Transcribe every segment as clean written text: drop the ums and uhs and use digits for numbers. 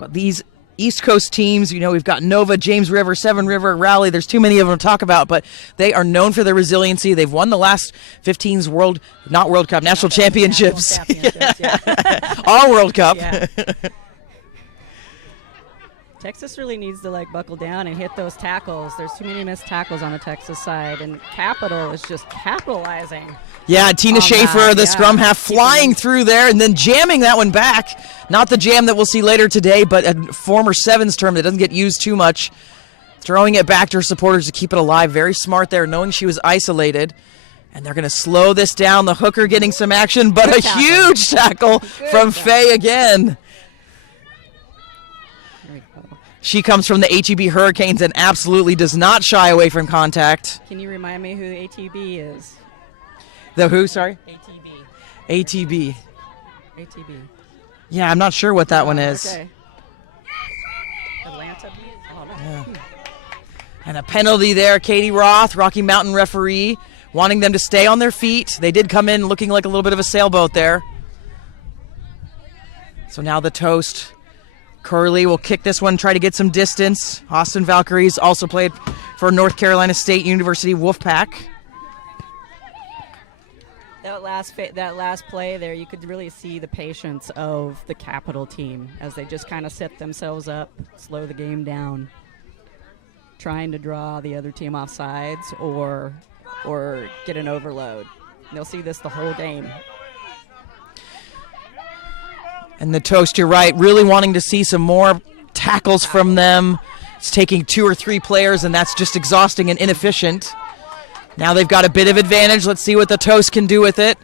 But these East Coast teams, we've got Nova, James River, Seven River, Raleigh. There's too many of them to talk about, but they are known for their resiliency. They've won the last 15's National Championships. Our World Cup. Yeah. Texas really needs to buckle down and hit those tackles. There's too many missed tackles on the Texas side, and Capital is just capitalizing. Yeah, Tina Schaefer, the scrum half, flying through there and then jamming that one back. Not the jam that we'll see later today, but a former Sevens term that doesn't get used too much. Throwing it back to her supporters to keep it alive. Very smart there, knowing she was isolated. And they're going to slow this down. The hooker getting some action, but a huge tackle from Faye again. She comes from the ATB Hurricanes and absolutely does not shy away from contact. Can you remind me who ATB is? The who, sorry? ATB. Yeah, I'm not sure what that one is. Okay. Atlanta. Oh, no. Yeah. And a penalty there. Katie Roth, Rocky Mountain referee, wanting them to stay on their feet. They did come in looking like a little bit of a sailboat there. So now the toast. Curley will kick this one, try to get some distance. Austin Valkyries also played for North Carolina State University Wolfpack. That last play there, you could really see the patience of the Capital team as they just kind of set themselves up, slow the game down, trying to draw the other team off sides or get an overload. And they'll see this the whole game. And the toast, you're right, really wanting to see some more tackles from them. It's taking 2 or 3 players, and that's just exhausting and inefficient. Now they've got a bit of advantage. Let's see what the toast can do with it.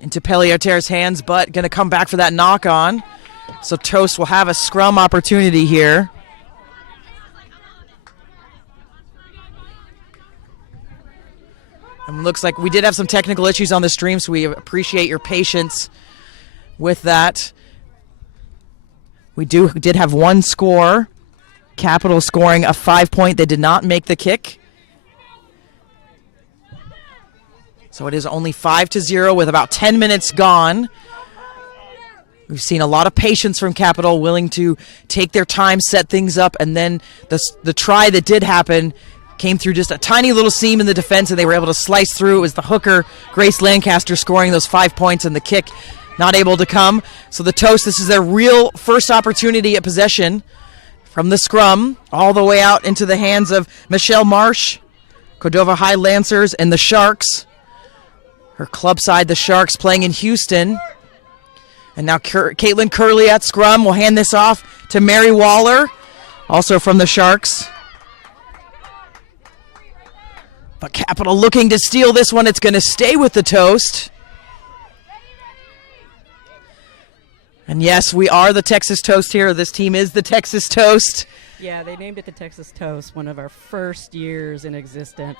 Into Pelliotter's hands, but going to come back for that knock-on. So toast will have a scrum opportunity here. And it looks like we did have some technical issues on the stream, so we appreciate your patience with that. We did have one score. Capital scoring a 5-point. They did not make the kick. So it is only 5-0 with about 10 minutes gone. We've seen a lot of patience from Capital, willing to take their time, set things up, and then the try that did happen came through just a tiny little seam in the defense, and they were able to slice through. It was the hooker, Grace Lancaster, scoring those 5 points, and the kick not able to come. So the toast, this is their real first opportunity at possession from the scrum, all the way out into the hands of Michelle Marsh, Cordova High Lancers, and the Sharks. Her club side, the Sharks, playing in Houston. And now Caitlin Curley at scrum will hand this off to Mary Waller, also from the Sharks. But Capital looking to steal this one. It's going to stay with the toast. And yes, we are the Texas Toast here. This team is the Texas Toast. Yeah, they named it the Texas Toast, one of our first years in existence.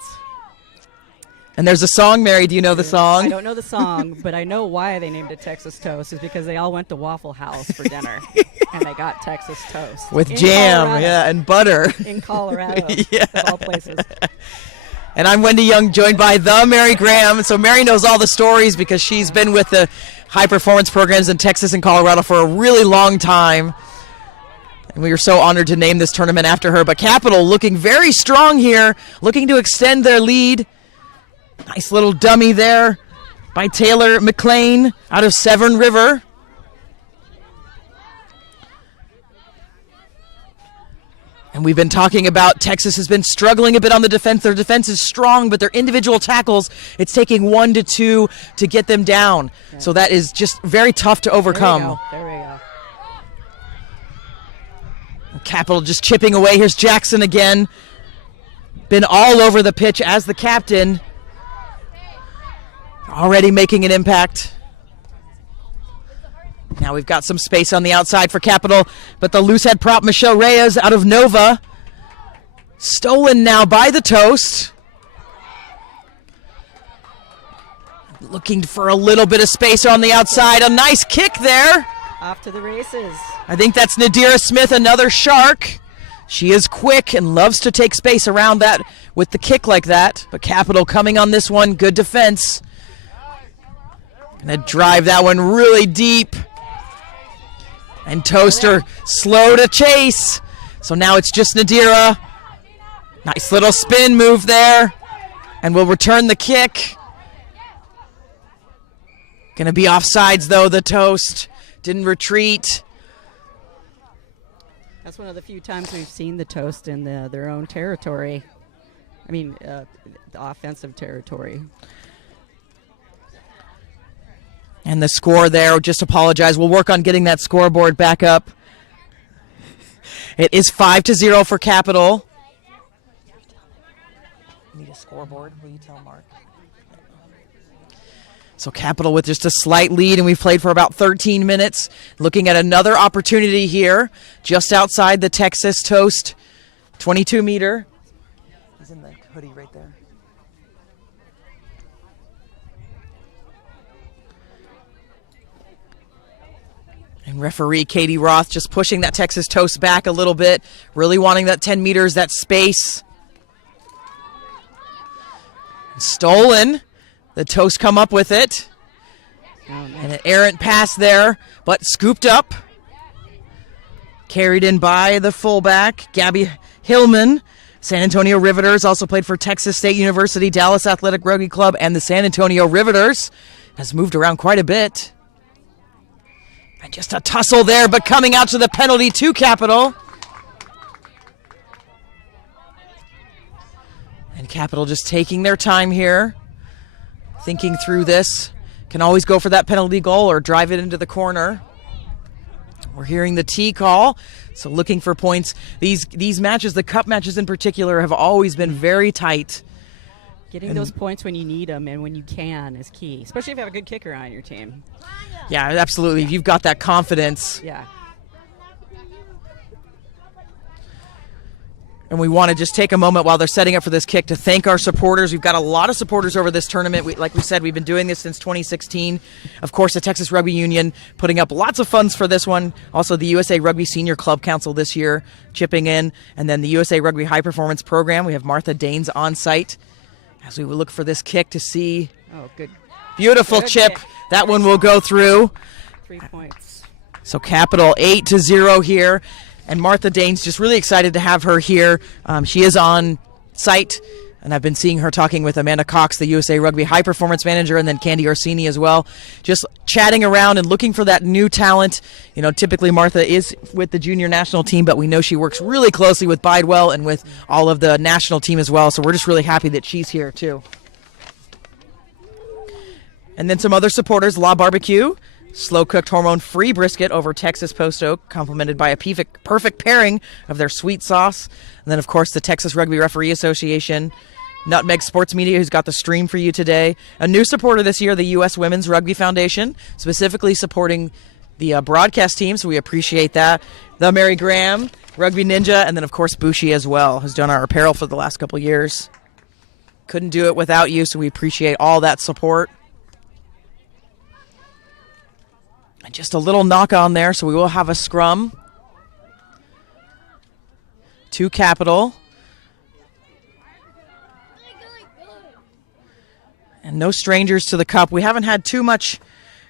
And there's a song, Mary. Do you know the song? I don't know the song, but I know why they named it Texas Toast is because they all went to Waffle House for dinner, and they got Texas Toast. With jam, Colorado. Yeah, and butter. In Colorado, Yeah. of all places. And I'm Wendy Young, joined by the Mary Graham. So Mary knows all the stories because she's been with the high-performance programs in Texas and Colorado for a really long time. And we are so honored to name this tournament after her. But Capital looking very strong here, looking to extend their lead. Nice little dummy there by Taylor McLean out of Severn River. And we've been talking about Texas has been struggling a bit on the defense. Their defense is strong, but their individual tackles, it's taking 1 to 2 to get them down. Okay. So that is just very tough to overcome. There we go. Capital just chipping away. Here's Jackson again. Been all over the pitch as the captain. Already making an impact. Now we've got some space on the outside for Capital, but the loose head prop, Michelle Reyes out of Nova. Stolen now by the Toast. Looking for a little bit of space on the outside. A nice kick there. Off to the races. I think that's Nadira Smith, another Shark. She is quick and loves to take space around that with the kick like that. But Capital coming on this one. Good defense. Gonna drive that one really deep. And Toaster slow to chase. So now it's just Nadira. Nice little spin move there. And will return the kick. Gonna be offsides though, the Toast. Didn't retreat. That's one of the few times we've seen the Toast in their own territory. I mean, the offensive territory. And the score there, just apologize. We'll work on getting that scoreboard back up. It is 5-0 for Capital. Need a scoreboard? Will you tell Mark? So Capital with just a slight lead, and we've played for about 13 minutes. Looking at another opportunity here, just outside the Texas Toast 22-meter. He's in the hoodie right there. And referee Katie Roth just pushing that Texas Toast back a little bit, really wanting that 10 meters, that space. Stolen. The Toast come up with it. And an errant pass there, but scooped up. Carried in by the fullback, Gabby Hillman. San Antonio Riveters also played for Texas State University, Dallas Athletic Rugby Club, and the San Antonio Riveters. Has moved around quite a bit. And just a tussle there, but coming out to the penalty to Capital. And Capital just taking their time here, thinking through this. Can always go for that penalty goal or drive it into the corner. We're hearing the T call, so looking for points. These matches, the cup matches in particular, have always been very tight. Getting those points when you need them and when you can is key, especially if you have a good kicker on your team. Yeah, absolutely. If you've got that confidence. Yeah. And we want to just take a moment while they're setting up for this kick to thank our supporters. We've got a lot of supporters over this tournament. Like we said, we've been doing this since 2016. Of course, the Texas Rugby Union putting up lots of funds for this one. Also, the USA Rugby Senior Club Council this year chipping in. And then the USA Rugby High Performance Program. We have Martha Danes on site as we look for this kick to see. Oh, good. Beautiful Good chip. kick. That one will go through. 3 points. So Capital 8-0 here. And Martha Danes, just really excited to have her here. She is on site, and I've been seeing her talking with Amanda Cox, the USA Rugby High Performance Manager, and then Candy Orsini as well. Just chatting around and looking for that new talent. You know, typically Martha is with the junior national team, but we know she works really closely with Bidewell and with all of the national team as well. So we're just really happy that she's here too. And then some other supporters, La Barbecue. Slow-cooked hormone-free brisket over Texas Post Oak, complemented by a perfect pairing of their sweet sauce. And then, of course, the Texas Rugby Referee Association, Nutmeg Sports Media, who's got the stream for you today. A new supporter this year, the U.S. Women's Rugby Foundation, specifically supporting the broadcast team, so we appreciate that. The Mary Graham, Rugby Ninja, and then, of course, Bushi as well, who's done our apparel for the last couple years. Couldn't do it without you, so we appreciate all that support. Just a little knock on there, so we will have a scrum to Capital. And no strangers to the cup. We haven't had too much,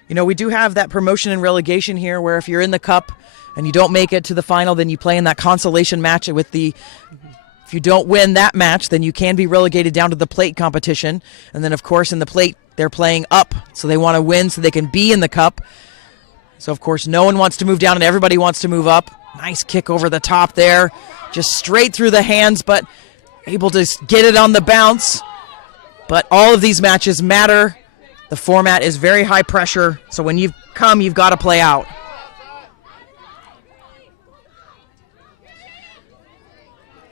you know, we do have that promotion and relegation here where if you're in the cup and you don't make it to the final, then you play in that consolation match with the, if you don't win that match, then you can be relegated down to the plate competition. And then, of course, in the plate, they're playing up, so they want to win so they can be in the cup. So, of course, no one wants to move down and everybody wants to move up. Nice kick over the top there. Just straight through the hands, but able to get it on the bounce. But all of these matches matter. The format is very high pressure, so when you've come, you've got to play out.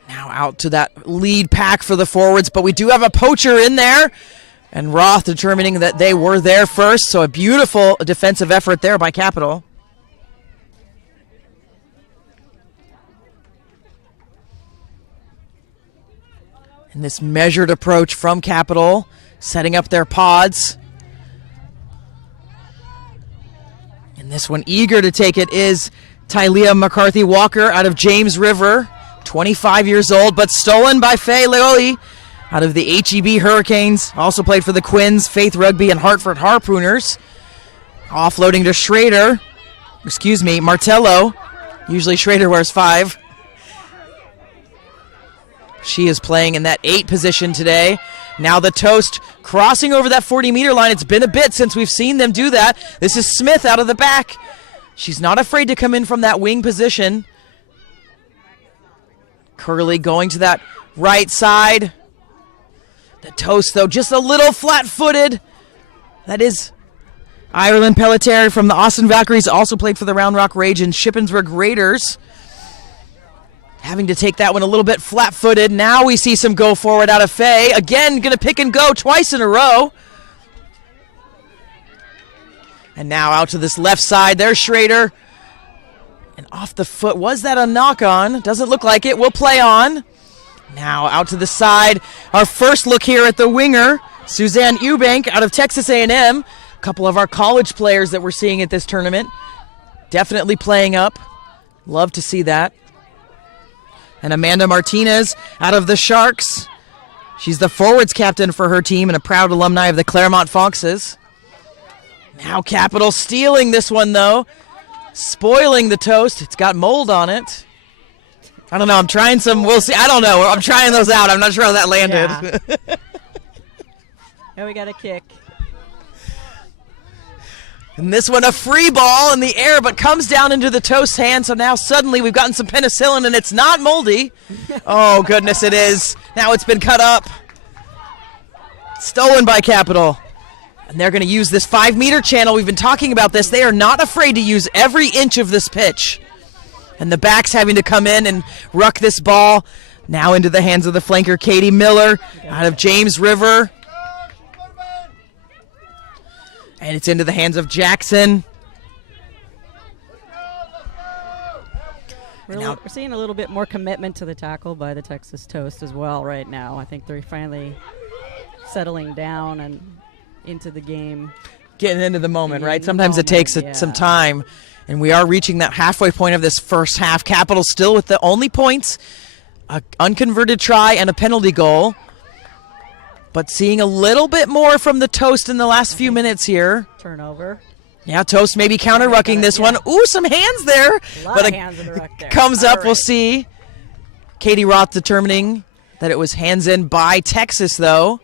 Now out to that lead pack for the forwards, but we do have a poacher in there. And Roth determining that they were there first, so a beautiful defensive effort there by Capital. And this measured approach from Capital, setting up their pods. And this one eager to take it is Tylea McCarthy-Walker out of James River, 25 years old, but stolen by Faye Leoli out of the HEB Hurricanes. Also played for the Quins, Faith Rugby, and Hartford Harpooners. Offloading to Schrader. excuse me, Martello. Usually Schrader wears 5. She is playing in that 8 position today. Now the Toast crossing over that 40-meter line. It's been a bit since we've seen them do that. This is Smith out of the back. She's not afraid to come in from that wing position. Curley going to that right side. The Toast, though, just a little flat-footed. That is Ireland Pelletier from the Austin Valkyries, also played for the Round Rock Rage and Shippensburg Raiders. Having to take that one a little bit flat-footed. Now we see some go forward out of Faye. Again, going to pick and go twice in a row. And now out to this left side. There's Schrader. And off the foot. Was that a knock-on? Doesn't look like it. We'll play on. Now out to the side. Our first look here at the winger, Suzanne Eubank out of Texas A&M. A couple of our college players that we're seeing at this tournament. Definitely playing up. Love to see that. And Amanda Martinez out of the Sharks. She's the forwards captain for her team and a proud alumni of the Claremont Foxes. Now Capital stealing this one, though. Spoiling the Toast. It's got mold on it. I don't know. I'm trying some. We'll see. I don't know. I'm trying those out. I'm not sure how that landed. Yeah. Now we got a kick. And this one, a free ball in the air, but comes down into the Toast's hand. So now suddenly we've gotten some penicillin, and it's not moldy. Oh, goodness, it is. Now it's been cut up. Stolen by Capital. And they're going to use this 5-meter channel. We've been talking about this. They are not afraid to use every inch of this pitch. And the backs having to come in and ruck this ball. Now into the hands of the flanker, Katie Miller, out of James River. And it's into the hands of Jackson. We're seeing a little bit more commitment to the tackle by the Texas Toast as well right now. I think they're finally settling down and into the game. Getting into the moment, right? Sometimes it takes some time. And we are reaching that halfway point of this first half. Capital still with the only points, an unconverted try and a penalty goal. But seeing a little bit more from the Toast in the last few minutes here. Turnover. Yeah, Toast maybe counter-rucking this one. Ooh, some hands there. A lot of hands in the ruck there. Comes up, we'll see. Katie Roth determining that it was hands in by Texas, though.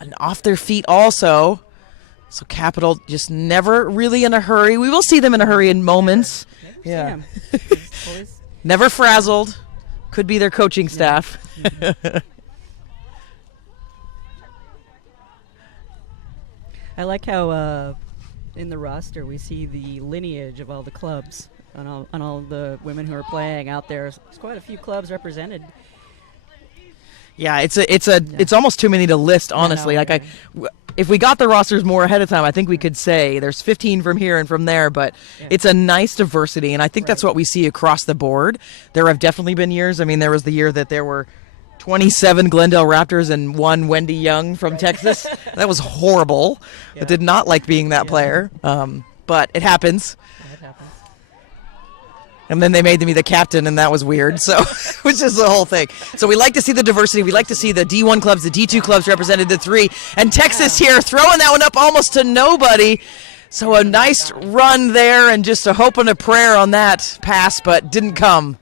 And off their feet also. So Capital just never really in a hurry. We will see them in a hurry in moments. Yeah. Never frazzled. Could be their coaching staff. Mm-hmm. I like how in the roster we see the lineage of all the clubs and all the women who are playing out there. There's quite a few clubs represented. Yeah, it's almost too many to list, honestly. If we got the rosters more ahead of time, I think we could say there's 15 from here and from there, but it's a nice diversity, and I think that's what we see across the board. There have definitely been years. I mean, there was the year that there were 27 Glendale Raptors and 1 Wendy Young from Texas. That was horrible. I did not like being that player, but it happens. It happens. And then they made me the captain, and that was weird. So, which is the whole thing. So we like to see the diversity. We like to see the D1 clubs, the D2 clubs represented, the 3. And Texas here throwing that one up almost to nobody. So a nice run there, and just a hope and a prayer on that pass, but didn't come.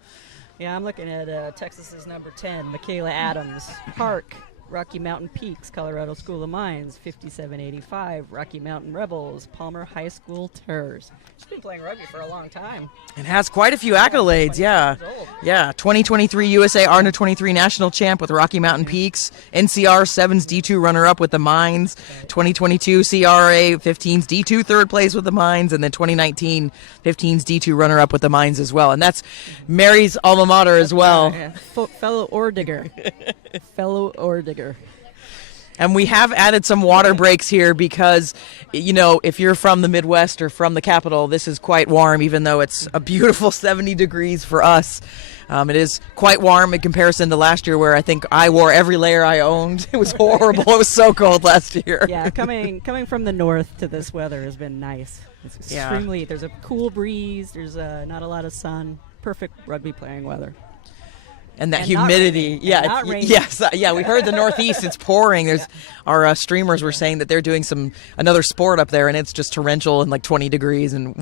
Yeah, I'm looking at Texas's number 10, Michaela Adams. Park, Rocky Mountain Peaks, Colorado School of Mines, 5785, Rocky Mountain Rebels, Palmer High School Terrors. She's been playing rugby for a long time. And has quite a few accolades, yeah. 2023 USA Under 23 National Champ with Rocky Mountain Peaks, NCR 7's D2 runner-up with the Mines, 2022 CRA 15's D2 third place with the Mines, and then 2019 15's D2 runner-up with the Mines as well. And that's Mary's alma mater as well. Fellow Ordigger. Fellow Ordigger. And we have added some water breaks here because, you know, if you're from the Midwest or from the capital, this is quite warm, even though it's a beautiful 70 degrees for us. It is quite warm in comparison to last year, where I think I wore every layer I owned. It was horrible. It was so cold last year. Yeah, coming from the north to this weather has been nice. It's extremely, there's a cool breeze, there's not a lot of sun. Perfect rugby playing weather. And that And not humidity, raining. yeah, And not raining. yes, yeah. We heard the Northeast; it's pouring. There's our streamers were saying that they're doing another sport up there, and it's just torrential and like 20 degrees. And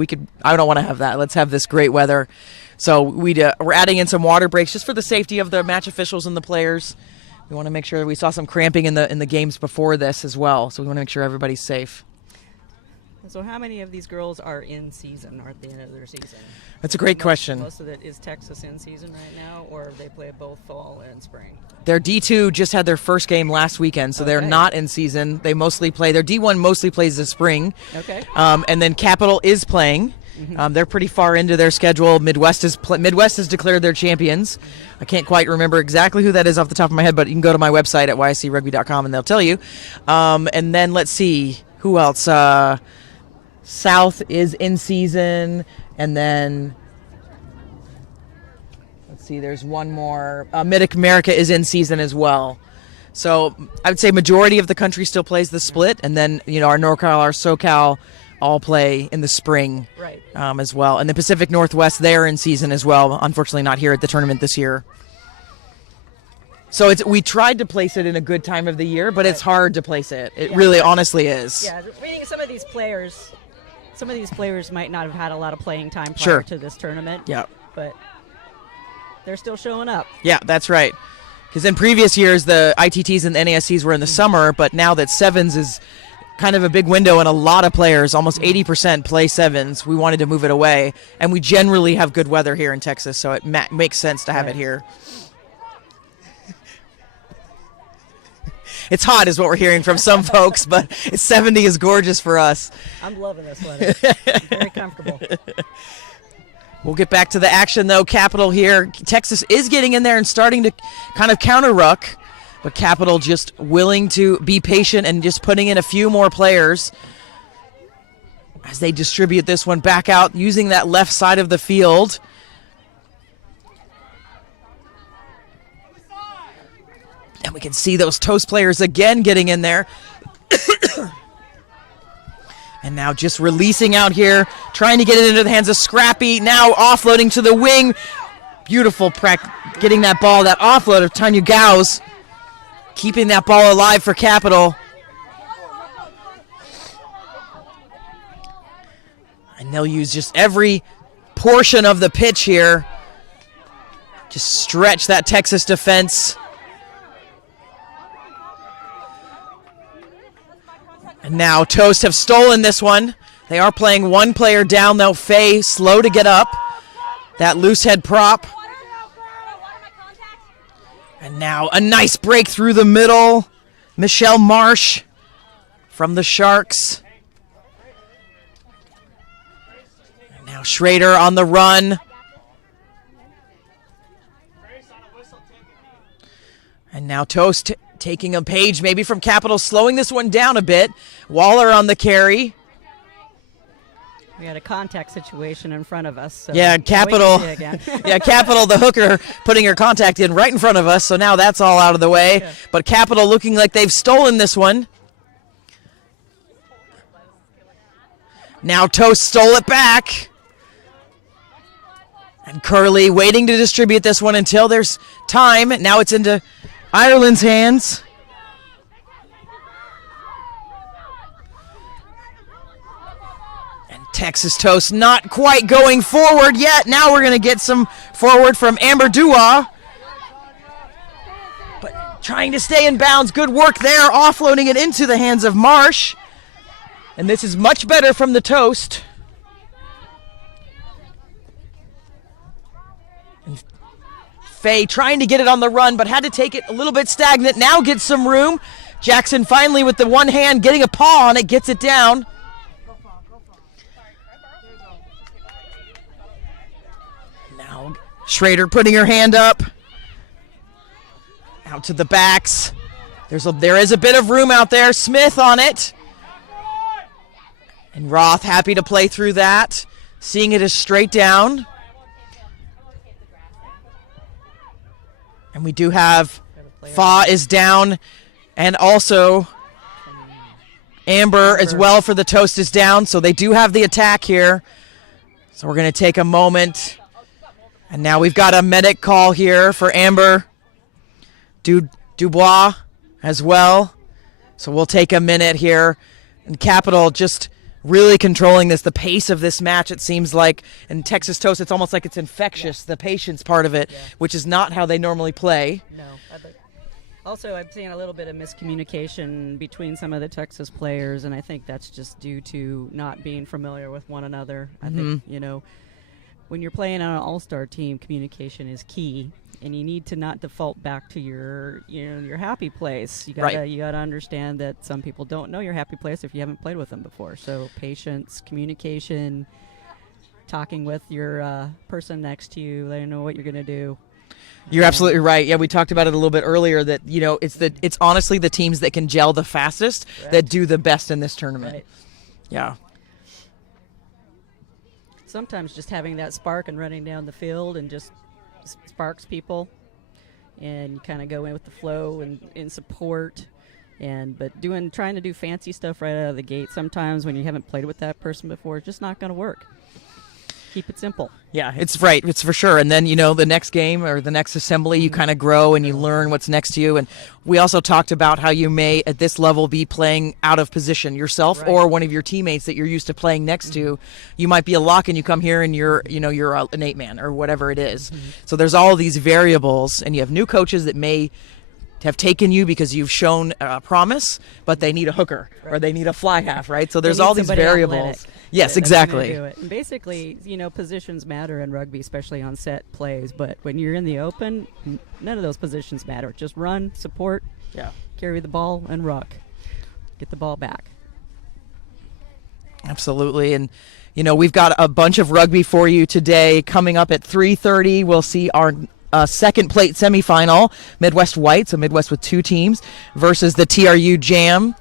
I don't want to have that. Let's have this great weather. So we're adding in some water breaks just for the safety of the match officials and the players. We want to make sure we saw some cramping in the games before this as well. So we want to make sure everybody's safe. So how many of these girls are in season or at the end of their season? That's a great question. Most of it is Texas in season right now, or they play both fall and spring? Their D2 just had their first game last weekend, so they're Okay. not in season. They mostly play. Their D1 mostly plays this spring. Okay. And then Capital is playing. They're pretty far into their schedule. Midwest has declared their champions. I can't quite remember exactly who that is off the top of my head, but you can go to my website at yscrugby.com and they'll tell you. And then let's see who else. South is in season, and then let's see. There's one more. Mid-America is in season as well. So I would say majority of the country still plays the split, and then our NorCal, our SoCal all play in the spring, Right. as well. And the Pacific Northwest, they're in season as well. Unfortunately, not here at the tournament this year. So we tried to place it in a good time of the year, but it's hard to place it. It really, honestly is. Yeah, reading some of these players might not have had a lot of playing time prior Sure. to this tournament. Yeah. But they're still showing up. Yeah, that's right. Because in previous years, the ITTs and the NASCs were in the summer, but now that sevens is kind of a big window and a lot of players, almost 80% play sevens, we wanted to move it away. And we generally have good weather here in Texas, so it makes sense to have it here. It's hot is what we're hearing from some folks, but 70 is gorgeous for us. I'm loving this weather. Very comfortable. We'll get back to the action, though. Capital here. Texas is getting in there and starting to kind of counter-ruck, but Capital just willing to be patient and just putting in a few more players as they distribute this one back out using that left side of the field. And we can see those Toast players again getting in there. And now just releasing out here, trying to get it into the hands of Scrappy. Now offloading to the wing. Beautiful getting that ball, that offload of Tanya Gauss. Keeping that ball alive for Capital. And they'll use just every portion of the pitch here. Just stretch that Texas defense. And now Toast have stolen this one. They are playing one player down, though. Faye slow to get up. That loose head prop. And now a nice break through the middle. Michelle Marsh from the Sharks. And now Schrader on the run. And now Toast taking a page maybe from Capital, slowing this one down a bit. Waller on the carry. We had a contact situation in front of us. So Yeah, Capital. wait to see again. Yeah, Capital, the hooker, putting her contact in right in front of us. So now that's all out of the way. Yeah. But Capital looking like they've stolen this one. Now Toast stole it back. And Curley waiting to distribute this one until there's time. Now it's into Ireland's hands. And Texas Toast not quite going forward yet. Now we're going to get some forward from Amber Dua. But trying to stay in bounds. Good work there. Offloading it into the hands of Marsh. And this is much better from the Toast. Faye trying to get it on the run, but had to take it a little bit stagnant. Now gets some room. Jackson finally with the one hand getting a paw on it, gets it down. Now Schrader putting her hand up. Out to the backs. There is a bit of room out there. Smith on it. And Roth happy to play through that. Seeing it as straight down. And we do have Fa is down, and also Amber as well for the Toast is down. So they do have the attack here. So we're going to take a moment And now we've got a medic call here for Amber Dubois as well. So we'll take a minute here. And Capital just really controlling the pace of this match, it seems like. And Texas Toast, it's almost like it's infectious, the patience part of it, which is not how they normally play. No. Also, I'm seeing a little bit of miscommunication between some of the Texas players, and I think that's just due to not being familiar with one another. I think, when you're playing on an all-star team, communication is key, and you need to not default back to your happy place. You gotta understand that some people don't know your happy place if you haven't played with them before. So patience, communication, talking with your person next to you, letting them know what you're gonna do. You're absolutely right. Yeah, we talked about it a little bit earlier that, it's honestly the teams that can gel the fastest that do the best in this tournament. Right. Yeah. Sometimes just having that spark and running down the field and just sparks people, and you kind of go in with the flow and in support. But trying to do fancy stuff right out of the gate, sometimes when you haven't played with that person before, it's just not going to work. Keep it simple. Yeah, it's right. It's for sure. And then, the next game or the next assembly, you kind of grow and you learn what's next to you. And we also talked about how you may, at this level, be playing out of position yourself or one of your teammates that you're used to playing next to. You might be a lock and you come here and you're an 8-man or whatever it is. So there's all these variables, and you have new coaches that may have taken you because you've shown promise, but they need a hooker or they need a fly half, right? So there's all these variables. Yes, exactly. And basically, positions matter in rugby, especially on set plays. But when you're in the open, none of those positions matter. Just run, support, carry the ball, and ruck. Get the ball back. Absolutely. And, we've got a bunch of rugby for you today. Coming up at 3:30, we'll see our second plate semifinal, Midwest White, so Midwest with two teams, versus the TRU Jam.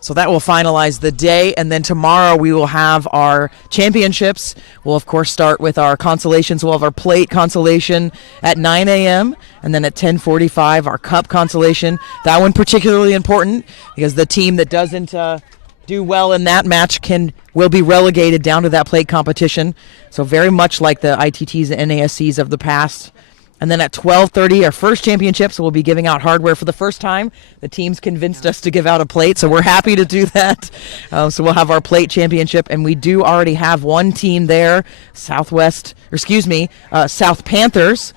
So that will finalize the day. And then tomorrow we will have our championships. We'll, of course, start with our consolations. We'll have our plate consolation at 9 a.m. And then at 10:45, our cup consolation. That one particularly important because the team that doesn't do well in that match will be relegated down to that plate competition. So very much like the ITTs and NASCs of the past. And then at 12:30, our first championships, we'll be giving out hardware for the first time. The teams convinced us to give out a plate, so we're happy to do that. So we'll have our plate championship, and we do already have one team there. South Panthers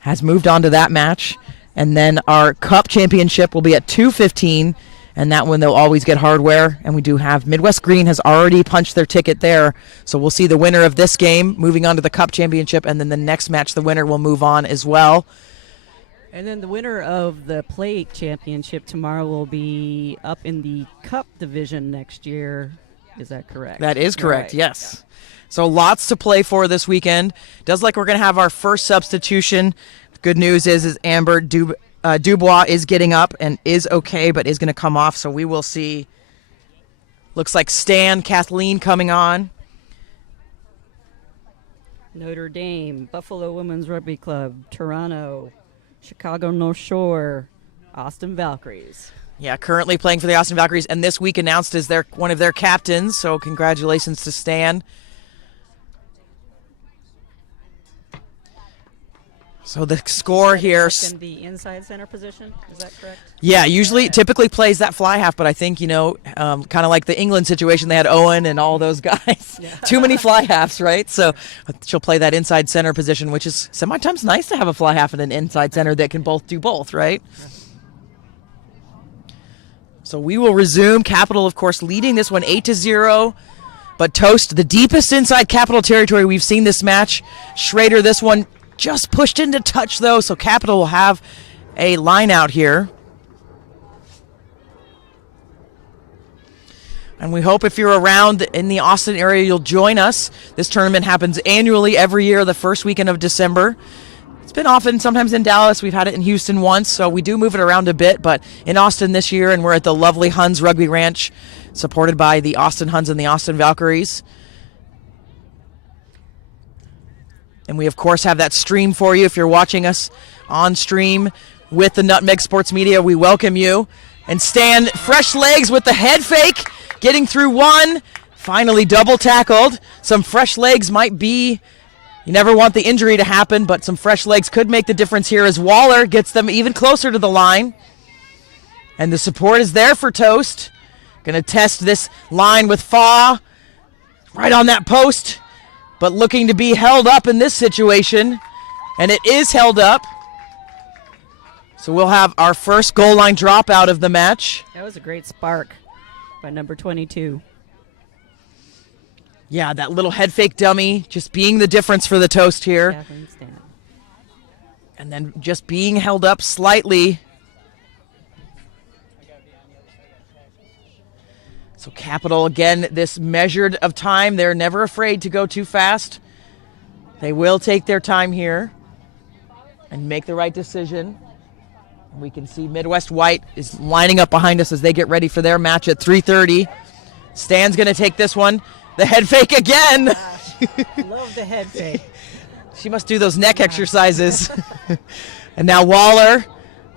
has moved on to that match. And then our cup championship will be at 2:15. And that one, they'll always get hardware. And we do have Midwest Green has already punched their ticket there. So we'll see the winner of this game moving on to the Cup Championship. And then the next match, the winner will move on as well. And then the winner of the Plate Championship tomorrow will be up in the Cup division next year. Is that correct? That is correct, yes. So lots to play for this weekend. Does like we're going to have our first substitution. Good news is Amber Dubois is getting up and is okay, but is going to come off, so we will see. Looks like Kathleen coming on. Notre Dame, Buffalo Women's Rugby Club, Toronto, Chicago North Shore, Austin Valkyries. Yeah, currently playing for the Austin Valkyries, and this week announced as one of their captains, so congratulations to Stan. So the score here. In the inside center position, is that correct? Yeah, typically plays that fly half, but I think, kind of like the England situation, they had Owen and all those guys. Yeah. Too many fly halves, right? So she'll play that inside center position, which is sometimes nice to have a fly half and an inside center that can both do both, right? Yeah. So we will resume. Capital, of course, leading this one 8-0. But Toast, the deepest inside Capital territory we've seen this match. Schrader, this one just pushed into touch, though, so Capital will have a line out here. And we hope if you're around in the Austin area, you'll join us. This tournament happens annually every year, the first weekend of December. It's been often, sometimes in Dallas. We've had it in Houston once, so we do move it around a bit. But in Austin this year, and we're at the lovely Huns Rugby Ranch, supported by the Austin Huns and the Austin Valkyries. And we, of course, have that stream for you. If you're watching us on stream with the Nutmeg Sports Media, we welcome you. And Stan, fresh legs with the head fake, getting through one, finally double tackled. Some fresh legs might be You never want the injury to happen, but some fresh legs could make the difference here as Waller gets them even closer to the line. And the support is there for Toast. Going to test this line with Faw right on that post, but looking to be held up in this situation. And it is held up. So we'll have our first goal line dropout of the match. That was a great spark by number 22. Yeah, that little head fake dummy just being the difference for the Toast here. Kathleen Stan. And then just being held up slightly. So Capital, again, this measured of time. They're never afraid to go too fast. They will take their time here and make the right decision. We can see Midwest White is lining up behind us as they get ready for their match at 3:30. Stan's going to take this one. The head fake again. Love the head fake. She must do those neck exercises. And now Waller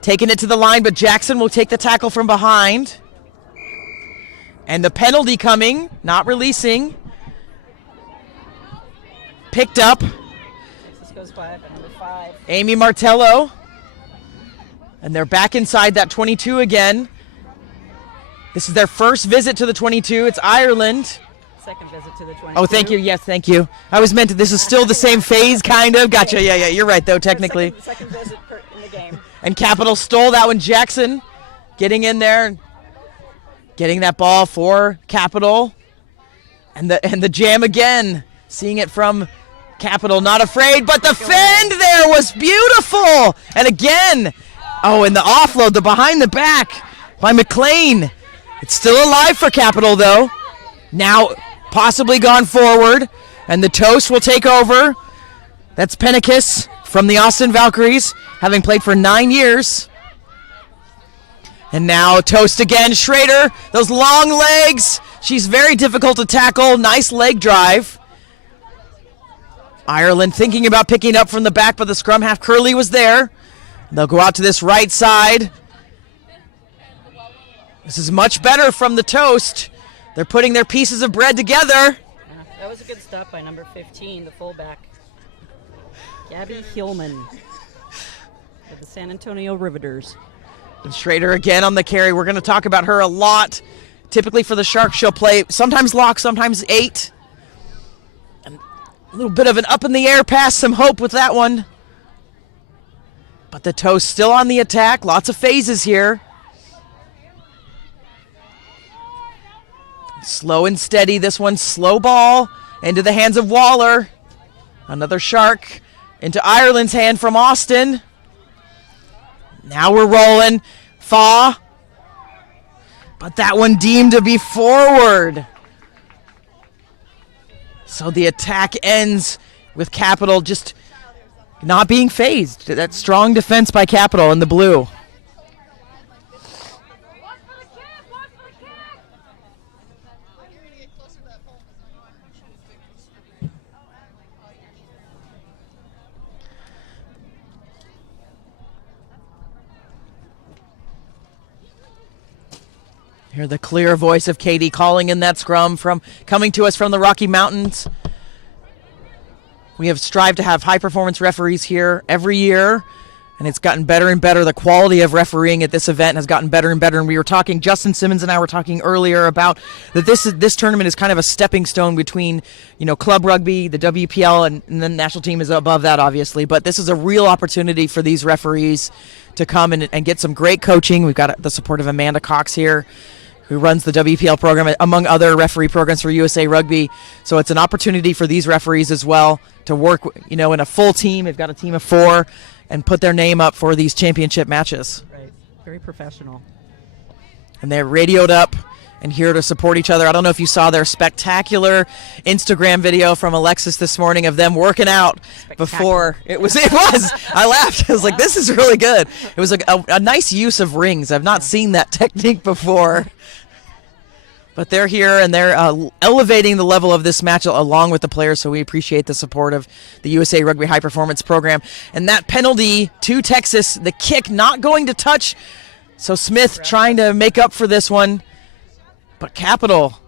taking it to the line, but Jackson will take the tackle from behind. And the penalty coming, not releasing. Picked up. This goes by number 5. Amy Martello. And they're back inside that 22 again. This is their first visit to the 22. It's Ireland. Second visit to the 22. Oh, thank you. Yes, thank you. I was meant to. This is still the same phase, kind of. Gotcha. Yeah, you're right, though, technically. Second visit in the game. And Capital stole that one. Jackson getting in there, getting that ball for Capital. And the jam again. Seeing it from Capital, not afraid, but the fend there was beautiful. And again, and the offload, the behind the back by McLean. It's still alive for Capital, though. Now possibly gone forward, and the Toast will take over. That's Pennicus from the Austin Valkyries, having played for 9 years. And now Toast again. Schrader, those long legs. She's very difficult to tackle. Nice leg drive. Ireland thinking about picking up from the back, but the scrum half Curley was there. They'll go out to this right side. This is much better from the Toast. They're putting their pieces of bread together. Yeah, that was a good stop by number 15, the fullback. Gabby Hillman of the San Antonio Riveters. And Schrader again on the carry. We're going to talk about her a lot. Typically for the Sharks, she'll play sometimes lock, sometimes 8. And a little bit of an up-in-the-air pass, some hope with that one. But the Toast still on the attack. Lots of phases here. Slow and steady. This one, slow ball into the hands of Waller. Another Shark into Ireland's hand from Austin. Now we're rolling. Faw. But that one deemed to be forward. So the attack ends with Capital just not being phased. That strong defense by Capital in the blue. Hear the clear voice of Katie calling in that scrum coming to us from the Rocky Mountains. We have strived to have high-performance referees here every year, and it's gotten better and better. The quality of refereeing at this event has gotten better and better. And we were talking, Justin Simmons and I were talking earlier about that this tournament is kind of a stepping stone between, club rugby, the WPL, and the national team is above that, obviously. But this is a real opportunity for these referees to come and get some great coaching. We've got the support of Amanda Cox here, who runs the WPL program, among other referee programs for USA Rugby. So it's an opportunity for these referees as well to work, in a full team. They've got a team of 4 and put their name up for these championship matches. Right, very professional. And they're radioed up and here to support each other. I don't know if you saw their spectacular Instagram video from Alexis this morning of them working out before. It was. I laughed. I was like, this is really good. It was a nice use of rings. I've not seen that technique before. But they're here, and they're elevating the level of this match along with the players, so we appreciate the support of the USA Rugby High Performance Program. And that penalty to Texas, the kick not going to touch, so Smith trying to make up for this one. But Capital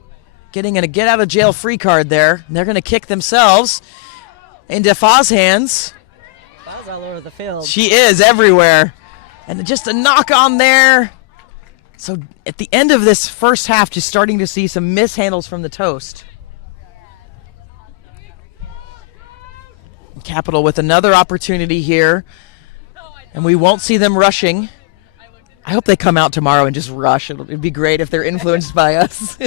getting a get-out-of-jail-free card there. They're going to kick themselves. into Fa's hands. Fa's all over the field. She is everywhere. And just a knock on there. So at the end of this first half, just starting to see some mishandles from the Toast. Capital with another opportunity here. And we won't see them rushing. I hope they come out tomorrow and just rush. It'd be great if they're influenced by us.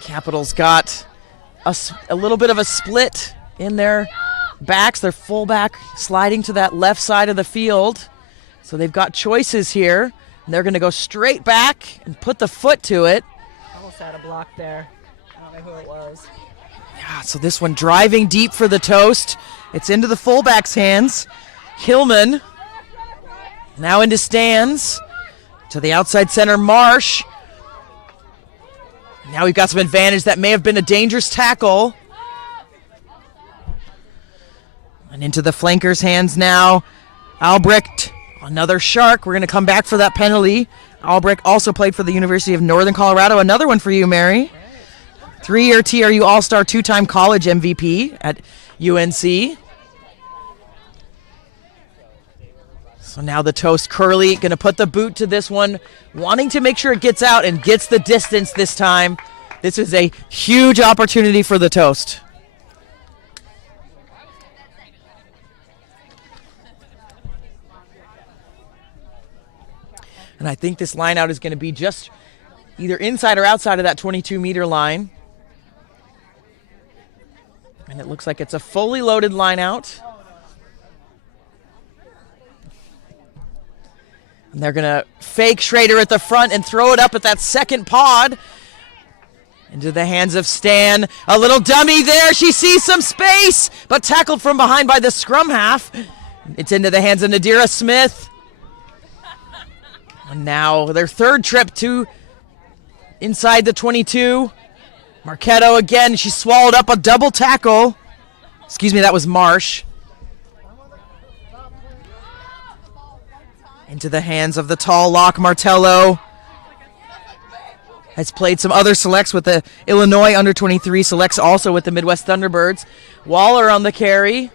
Capital's got a little bit of a split in their backs. Their fullback sliding to that left side of the field. So they've got choices here. And they're going to go straight back and put the foot to it. Almost had a block there. I don't know who it was. Yeah, so this one driving deep for the Toast. It's into the fullback's hands. Hillman now into stands. To the outside center, Marsh. Now we've got some advantage. That may have been a dangerous tackle. And into the flanker's hands now. Albrecht, another Shark. We're going to come back for that penalty. Albrecht also played for the University of Northern Colorado. Another one for you, Mary. 3-year TRU All-Star, 2-time college MVP at UNC. So now the Toast, Curley, going to put the boot to this one, wanting to make sure it gets out and gets the distance this time. This is a huge opportunity for the Toast. And I think this line out is going to be just either inside or outside of that 22-meter line. And it looks like it's a fully loaded line out. And they're going to fake Schrader at the front and throw it up at that second pod. Into the hands of Stan. A little dummy there. She sees some space, but tackled from behind by the scrum half. It's into the hands of Nadira Smith. And now their third trip to inside the 22. Marquetto again. She swallowed up a double tackle. Excuse me, that was Marsh. Into the hands of the tall lock, Martello. Has played some other selects with the Illinois under-23 selects, also with the Midwest Thunderbirds. Waller on the carry.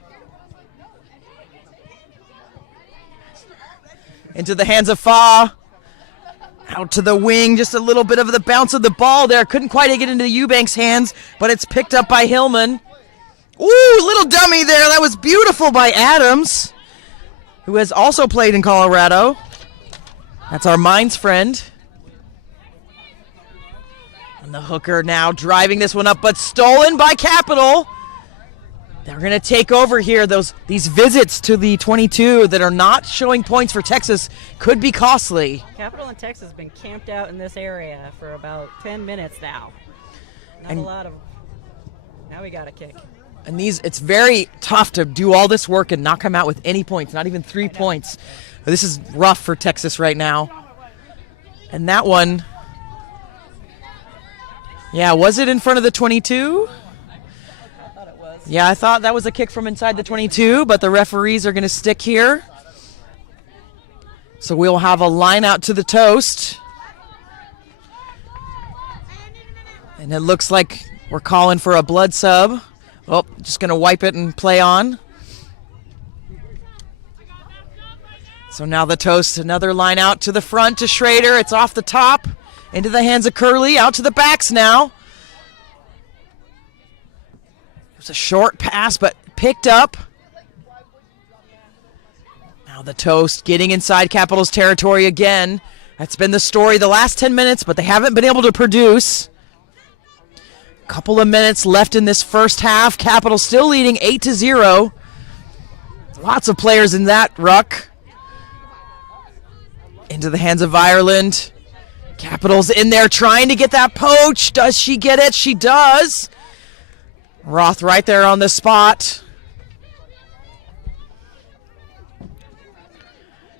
Into the hands of Fa. Out to the wing, just a little bit of the bounce of the ball there. Couldn't quite get into Eubanks' hands, but it's picked up by Hillman. Ooh, little dummy there. That was beautiful by Adams, who has also played in Colorado. That's our Mines friend. And the hooker now driving this one up, but stolen by Capital. They're going to take over here. These visits to the 22 that are not showing points for Texas could be costly. Capital and Texas have been camped out in this area for about 10 minutes now. Not a lot of. Now we got a kick. And it's very tough to do all this work and not come out with any points, not even 3 points. This is rough for Texas right now. And that one, yeah, was it in front of the 22? Yeah, I thought that was a kick from inside the 22, but the referees are going to stick here. So we'll have a line out to the Toast. And it looks like we're calling for a blood sub. Oh, just going to wipe it and play on. So now the Toast, another line out to the front to Schrader. It's off the top, into the hands of Curley, out to the backs now. It was a short pass, but picked up. Now the Toast getting inside Capital's territory again. That's been the story the last 10 minutes, but they haven't been able to produce. Couple of minutes left in this first half. Capital still leading 8-0. Lots of players in that ruck. Into the hands of Ireland. Capital's in there trying to get that poach. Does she get it? She does. Roth right there on the spot.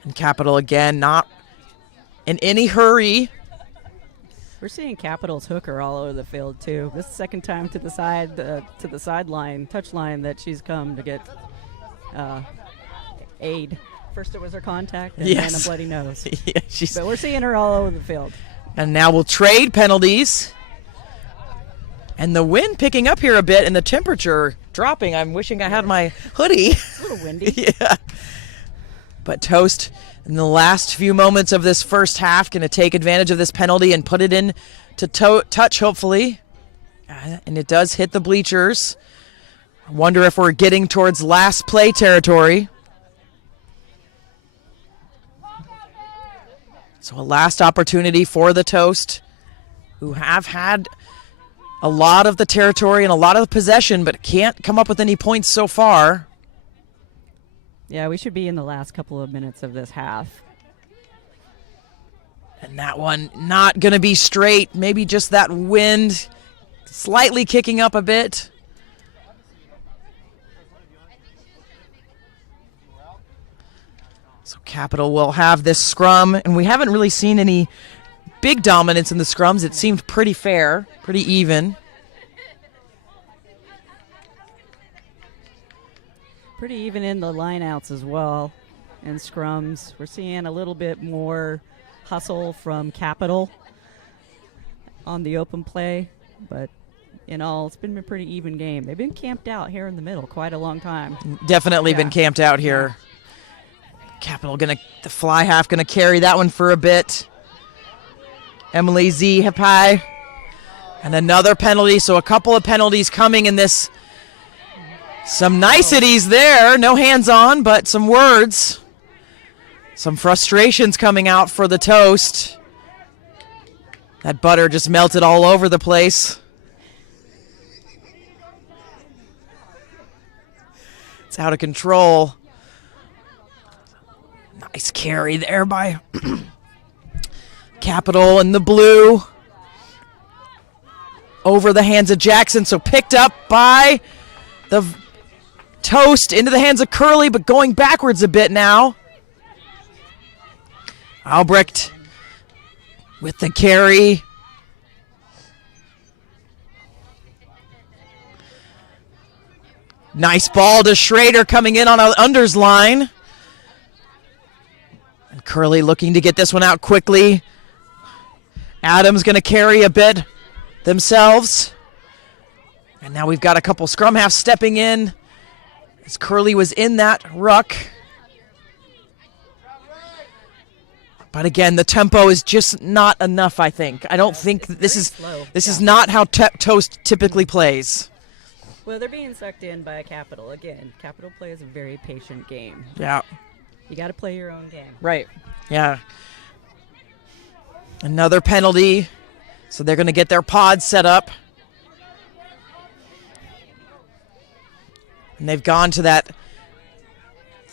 And Capital again, not in any hurry. We're seeing Capital's hooker all over the field too. This is the second time to the sideline, touchline that she's come to get aid. First it was her contact, and Yes. then a bloody nose. Yeah, she's, But we're seeing her all over the field. and now we'll trade penalties. And the wind picking up here a bit and the temperature dropping. I'm wishing I had my hoodie. It's a little windy. Yeah. But Toast, in the last few moments of this first half, going to take advantage of this penalty and put it in to touch, hopefully. And it does hit the bleachers. I wonder if we're getting towards last play territory. So a last opportunity for the Toast, who have had a lot of the territory and a lot of the possession, but can't come up with any points so far. Yeah, we should be in the last couple of minutes of this half. And that one not going to be straight. Maybe just that wind slightly kicking up a bit. So Capital will have this scrum, and we haven't really seen any big dominance in the scrums. It seemed pretty fair, pretty even. Pretty even in the lineouts as well, and scrums. We're seeing a little bit more hustle from Capital on the open play, but in all, it's been a pretty even game. They've been camped out here in the middle quite a long time. Definitely been camped out here. Capital the fly half gonna carry that one for a bit. Emily Z Hapai. And another penalty, so a couple of penalties coming in this. Some niceties there, no hands on, but some words. Some frustrations coming out for the Toast. That butter just melted all over the place. It's out of control. Nice carry there by Capital in the blue. Over the hands of Jackson, so picked up by the Toast into the hands of Curley, but going backwards a bit now. Albrecht with the carry. Nice ball to Schrader coming in on an unders line. And Curley looking to get this one out quickly. Adams going to carry a bit themselves. And now we've got a couple scrum halves stepping in as Curley was in that ruck. But again, the tempo is just not enough, I think. I don't think this is not how Toast typically plays. Well, they're being sucked in by Capital. Again, Capital plays a very patient game. Yeah. You got to play your own game. Right. Yeah. Another penalty. So they're going to get their pod set up. And they've gone to that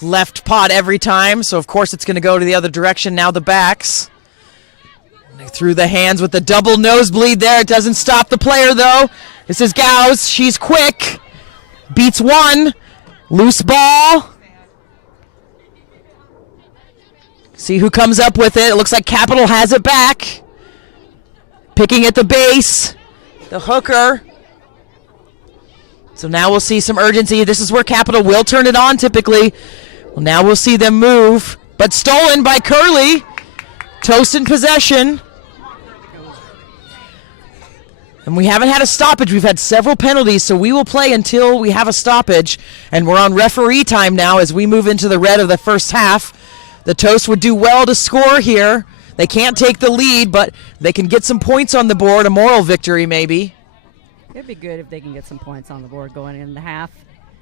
left pod every time. So, of course, it's going to go to the other direction. Now the backs. They threw the hands with the double nosebleed there. It doesn't stop the player, though. This is Gauss. She's quick. Beats one. Loose ball. See who comes up with it. It looks like Capital has it back. Picking at the base. The hooker. So now we'll see some urgency. This is where Capital will turn it on typically. Well, now we'll see them move. But stolen by Curley. Toast in possession. And we haven't had a stoppage. We've had several penalties, so we will play until we have a stoppage. And we're on referee time now as we move into the red of the first half. The Toast would do well to score here. They can't take the lead, but they can get some points on the board, a moral victory maybe. It'd be good if they can get some points on the board going in the half.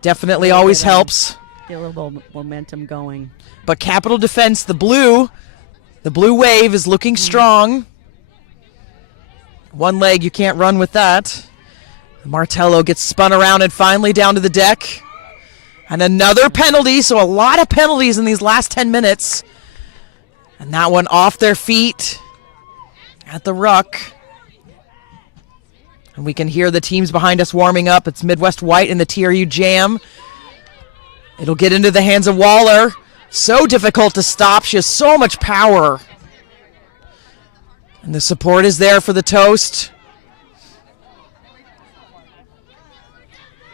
Definitely always helps. Get a little momentum going. But Capital defense, the blue wave is looking strong. One leg, you can't run with that. Martello gets spun around and finally down to the deck. And another penalty, so a lot of penalties in these last 10 minutes. And that one off their feet at the ruck. And we can hear the teams behind us warming up. It's Midwest White and the TRU Jam. It'll get into the hands of Waller. So difficult to stop. She has so much power. And the support is there for the Toast.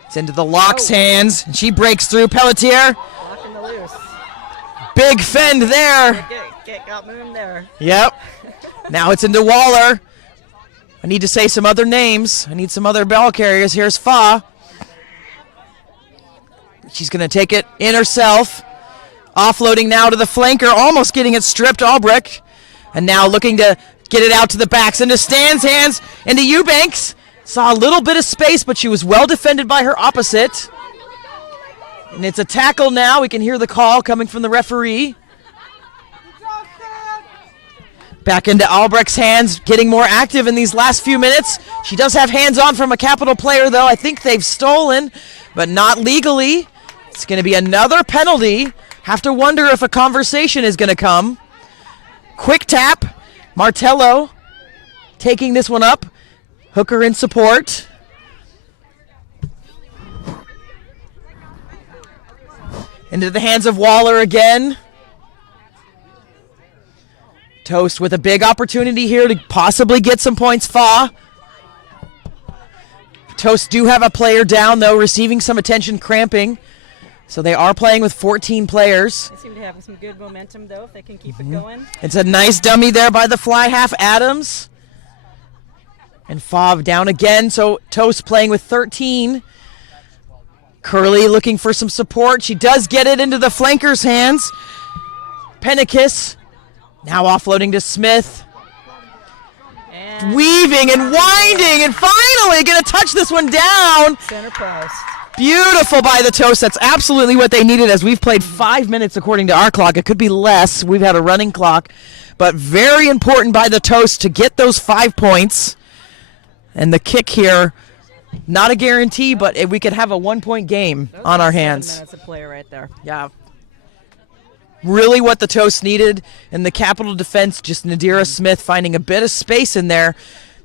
It's into the Locks' hands. And she breaks through. Pelletier. Locking the loose. Big fend there. Get got moved there. Yep. Now it's into Waller. I need to say some other names. I need some other ball carriers. Here's Fa. She's going to take it in herself. Offloading now to the flanker, almost getting it stripped, Albrecht. And now looking to get it out to the backs, into Stan's hands, into Eubanks. Saw a little bit of space, but she was well defended by her opposite. And it's a tackle now. We can hear the call coming from the referee. Back into Albrecht's hands, getting more active in these last few minutes. She does have hands on from a Capital player, though. I think they've stolen, but not legally. It's going to be another penalty. Have to wonder if a conversation is going to come. Quick tap. Martello taking this one up. Hooker in support. Into the hands of Waller again. Toast with a big opportunity here to possibly get some points. Fa. Toast do have a player down, though, receiving some attention, cramping. So they are playing with 14 players. They seem to have some good momentum, though, if they can keep it going. It's a nice dummy there by the fly half, Adams. And Fav down again, so Toast playing with 13. Curley looking for some support. She does get it into the flanker's hands. Pennicus now offloading to Smith. And Weaving and winding and finally going to touch this one down. center post. Beautiful by the Toast. That's absolutely what they needed, as we've played 5 minutes according to our clock. It could be less. We've had a running clock. But very important by the Toast to get those 5 points. And the kick here, not a guarantee, but we could have a 1-point game on our hands. 7 minutes of play right there. Yeah. Really what the Toast needed. In the Capital defense, just Nadira Smith finding a bit of space in there.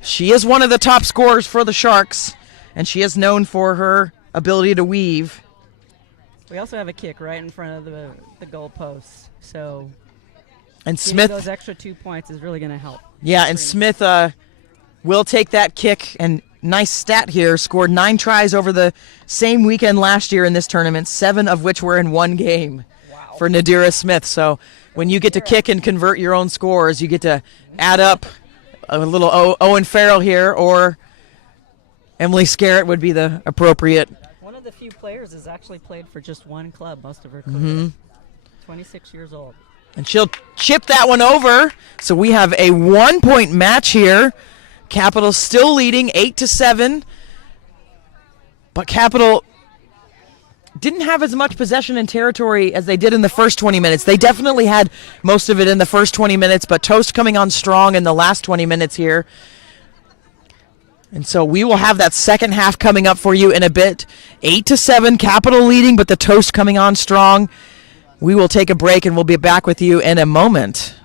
She is one of the top scorers for the Sharks, and she is known for her ability to weave. We also have a kick right in front of the goal post. So And getting Smith, those extra 2 points is really going to help. yeah, and Smith will take that kick. And nice stat here, scored 9 tries over the same weekend last year in this tournament, 7 of which were in one game for Nadira Smith. So when you get to kick and convert your own scores, you get to add up a little Owen Farrell here, or Emily Scarrett would be the appropriate. One of the few players has actually played for just one club most of her career. 26 years old. And she'll chip that one over. So we have a 1-point match here. Capital still leading 8-7. But Capital didn't have as much possession and territory as they did in the first 20 minutes. They definitely had most of it in the first 20 minutes, but Toast coming on strong in the last 20 minutes here. And so we will have that second half coming up for you in a bit. 8-7, Capital leading, but the Toast coming on strong. We will take a break, and we'll be back with you in a moment.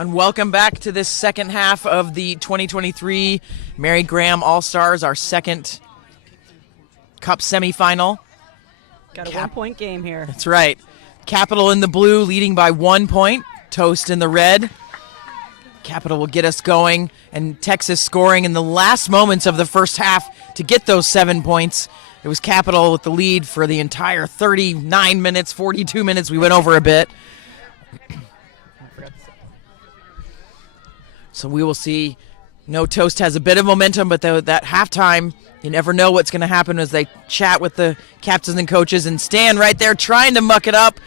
And welcome back to this second half of the 2023 Mary Graham All-Stars, our second Cup semifinal. Got a 1-point game here. That's right. Capital in the blue, leading by 1 point. Toast in the red. Capital will get us going, and Texas scoring in the last moments of the first half to get those 7 points. It was Capital with the lead for the entire 39 minutes, 42 minutes. We went over a bit. So we will see. No, Toast has a bit of momentum, but that halftime, you never know what's going to happen as they chat with the captains and coaches, and Stan right there trying to muck it up.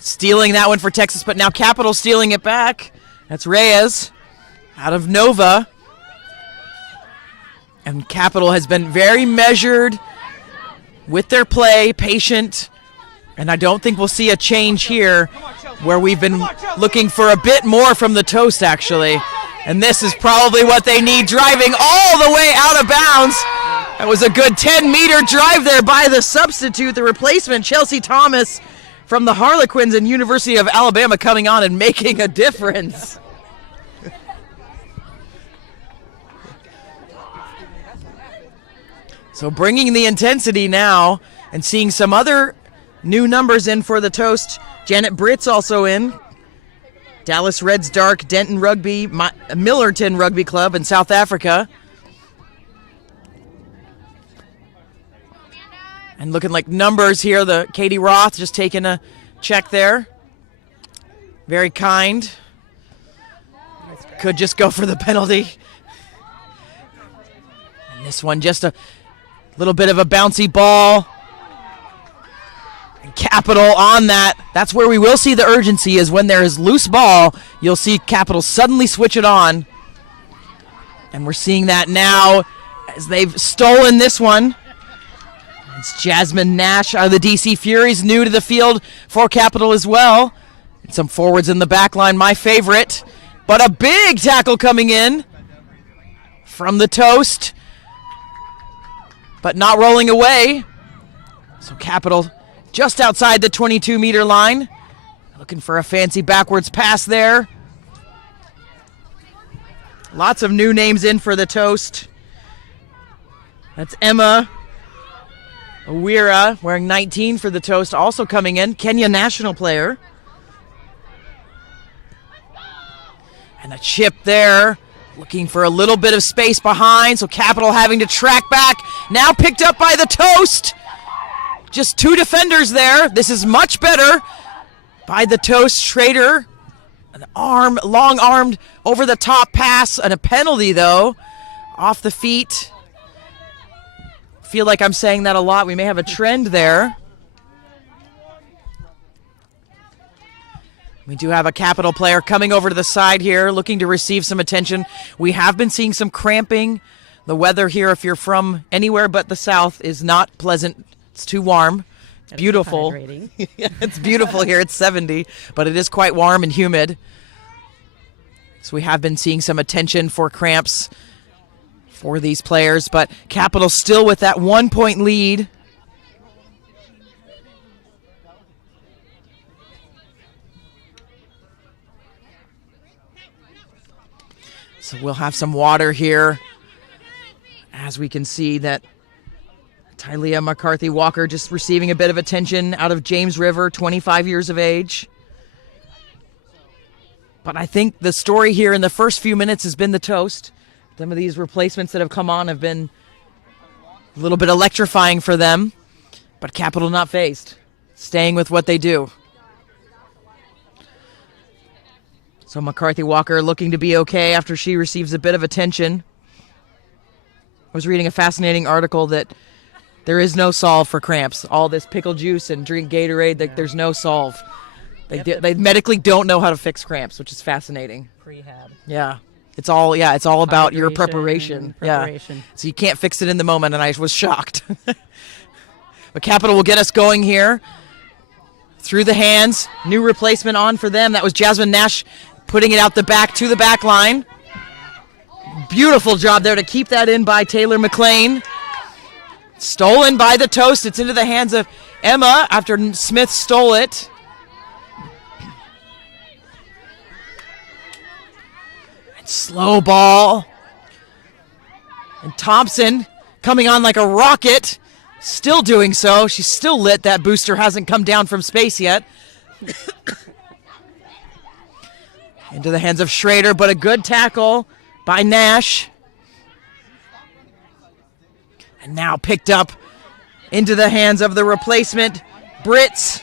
Stealing that one for Texas, but now Capital stealing it back. That's Reyes out of Nova. And Capital has been very measured with their play, patient, and I don't think we'll see a change here where we've been looking for a bit more from the Toast, actually. And this is probably what they need, driving all the way out of bounds. That was a good 10-meter drive there by the substitute, the replacement, Chelsea Thomas from the Harlequins and University of Alabama, coming on and making a difference. So bringing the intensity now and seeing some other new numbers in for the Toast. Janet Britt's also in. Dallas Reds Dark, Denton Rugby, Millerton Rugby Club in South Africa. And looking like numbers here, the Katie Roth just taking a check there. Very kind. Could just go for the penalty. And this one just a little bit of a bouncy ball. Capital on that. That's where we will see the urgency, is when there is loose ball, you'll see Capital suddenly switch it on. And we're seeing that now as they've stolen this one. It's Jasmine Nash out of the DC Furies, new to the field for Capital as well. And some forwards in the back line, my favorite. But a big tackle coming in from the Toast. But not rolling away. So Capital just outside the 22-meter line. Looking for a fancy backwards pass there. Lots of new names in for the Toast. That's Emma Awira, wearing 19 for the Toast, also coming in. Kenya national player. And a chip there. Looking for a little bit of space behind, so Capital having to track back. Now picked up by the Toast. Just two defenders there. This is much better by the Toast. Schrader, an arm, long-armed, over-the-top pass, and a penalty, though, off the feet. Feel like I'm saying that a lot. We may have a trend there. We do have a Capital player coming over to the side here, looking to receive some attention. We have been seeing some cramping. The weather here, if you're from anywhere but the south, is not pleasant. It's too warm. It's beautiful. Yeah, it's beautiful here. It's 70, but it is quite warm and humid. So we have been seeing some attention for cramps for these players, but Capital still with that 1 point lead. So we'll have some water here, as we can see that Tylea McCarthy-Walker just receiving a bit of attention out of James River, 25 years of age. But I think the story here in the first few minutes has been the Toast. Some of these replacements that have come on have been a little bit electrifying for them, but Capital not phased, staying with what they do. So McCarthy-Walker looking to be okay after she receives a bit of attention. I was reading a fascinating article that there is no solve for cramps. All this pickle juice and drink Gatorade, there's no solve. They medically don't know how to fix cramps, which is fascinating. Prehab. Yeah. It's all about your preparation. Yeah. So you can't fix it in the moment, and I was shocked. But Capital will get us going here. Through the hands. New replacement on for them. That was Jasmine Nash putting it out the back to the back line. Beautiful job there to keep that in by Taylor McLean. Stolen by the Toast. It's into the hands of Emma after Smith stole it. Slow ball. And Thompson coming on like a rocket. Still doing so. She's still lit. That booster hasn't come down from space yet. Into the hands of Schrader, but a good tackle by Nash. And now picked up into the hands of the replacement. Brits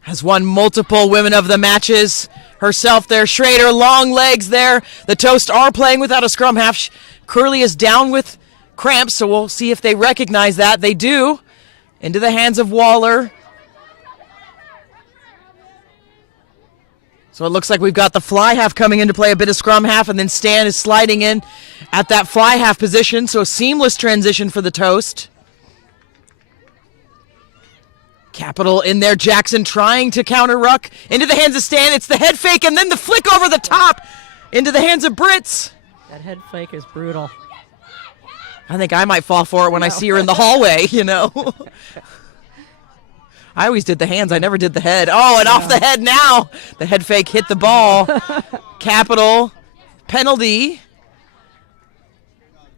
has won multiple Women of the Matches herself there. Schrader, long legs there. The Toast are playing without a scrum half. Curley is down with cramps, so we'll see if they recognize that. They do. Into the hands of Waller. So it looks like we've got the fly half coming in to play a bit of scrum half, and then Stan is sliding in at that fly half position, so a seamless transition for the Toast. Capital in there. Jackson trying to counter ruck. Into the hands of Stan. It's the head fake, and then the flick over the top into the hands of Brits. That head fake is brutal. I think I might fall for it when I see her in the hallway, you know. I always did the hands. I never did the head. Oh, and off the head now. The head fake hit the ball. Capital penalty.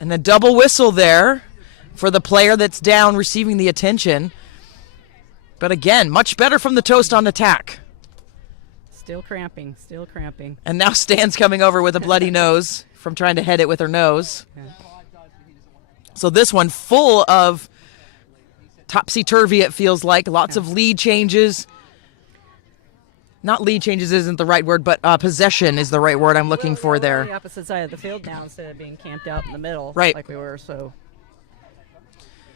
And a double whistle there for the player that's down receiving the attention. But again, much better from the Toast on attack. Still cramping, still cramping. And now Stan's coming over with a bloody nose from trying to head it with her nose. Yeah. So this one full of topsy-turvy, it feels like. Lots of lead changes. Not lead changes isn't the right word, but possession is the right word I'm looking for The there. opposite side of the field now instead of being camped out in the middle Right. like we were. So,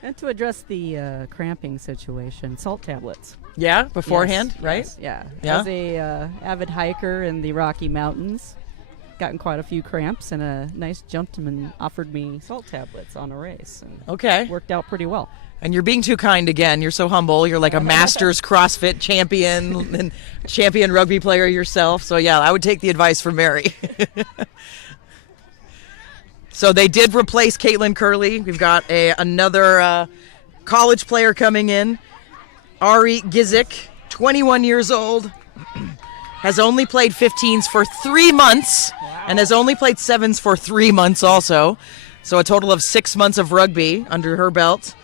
and to address the cramping situation, salt tablets. Yeah, beforehand, Yes, right? yes, yeah. Yeah. As a avid hiker in the Rocky Mountains, gotten quite a few cramps, and a nice gentleman offered me salt tablets on a race, and Okay. worked out pretty well. And you're being too kind again. You're so humble. You're like a Masters CrossFit champion and champion rugby player yourself. So, yeah, I would take the advice from Mary. So they did replace Caitlin Curley. We've got another college player coming in. Ari Gizik, 21 years old, has only played 15s for 3 months and has only played 7s for 3 months also. So a total of 6 months of rugby under her belt.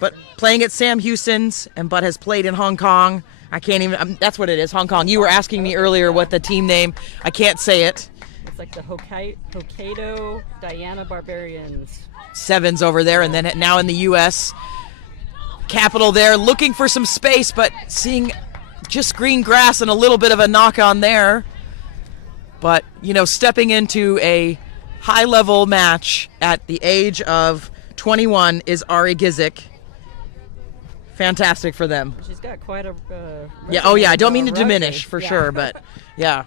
But playing at Sam Houston's, but has played in Hong Kong. I can't even, that's what it is, Hong Kong. You were asking me earlier what the team name, I can't say it. It's like the Hokkaido Diana Barbarians. 7s over there, and then now in the U.S. Capital there, looking for some space, but seeing just green grass and a little bit of a knock on there. But, you know, stepping into a high-level match at the age of 21 is Ari Gizik. Fantastic for them. She's got quite a Yeah. Oh, yeah. I don't mean to rugby. diminish for Yeah. sure, but yeah.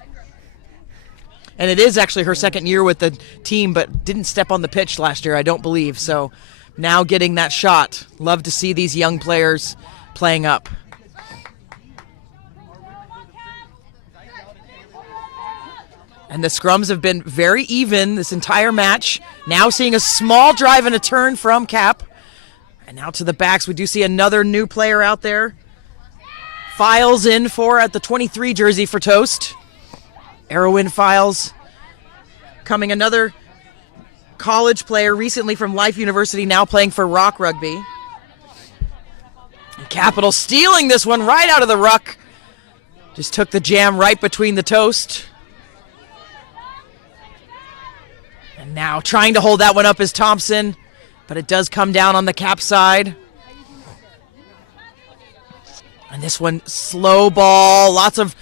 And it is actually her second year with the team, but didn't step on the pitch last year, I don't believe. So now getting that shot. Love to see these young players playing up. And the scrums have been very even this entire match. Now seeing a small drive and a turn from Cap. And now to the backs, we do see another new player out there. Files in for at the 23 jersey for Toast. Arrowin Files. Coming another college player recently from Life University, now playing for Rock Rugby. And Capital stealing this one right out of the ruck. Just took the jam right between the Toast. And now trying to hold that one up is Thompson. But it does come down on the Cap side. And this one, slow ball. Lots of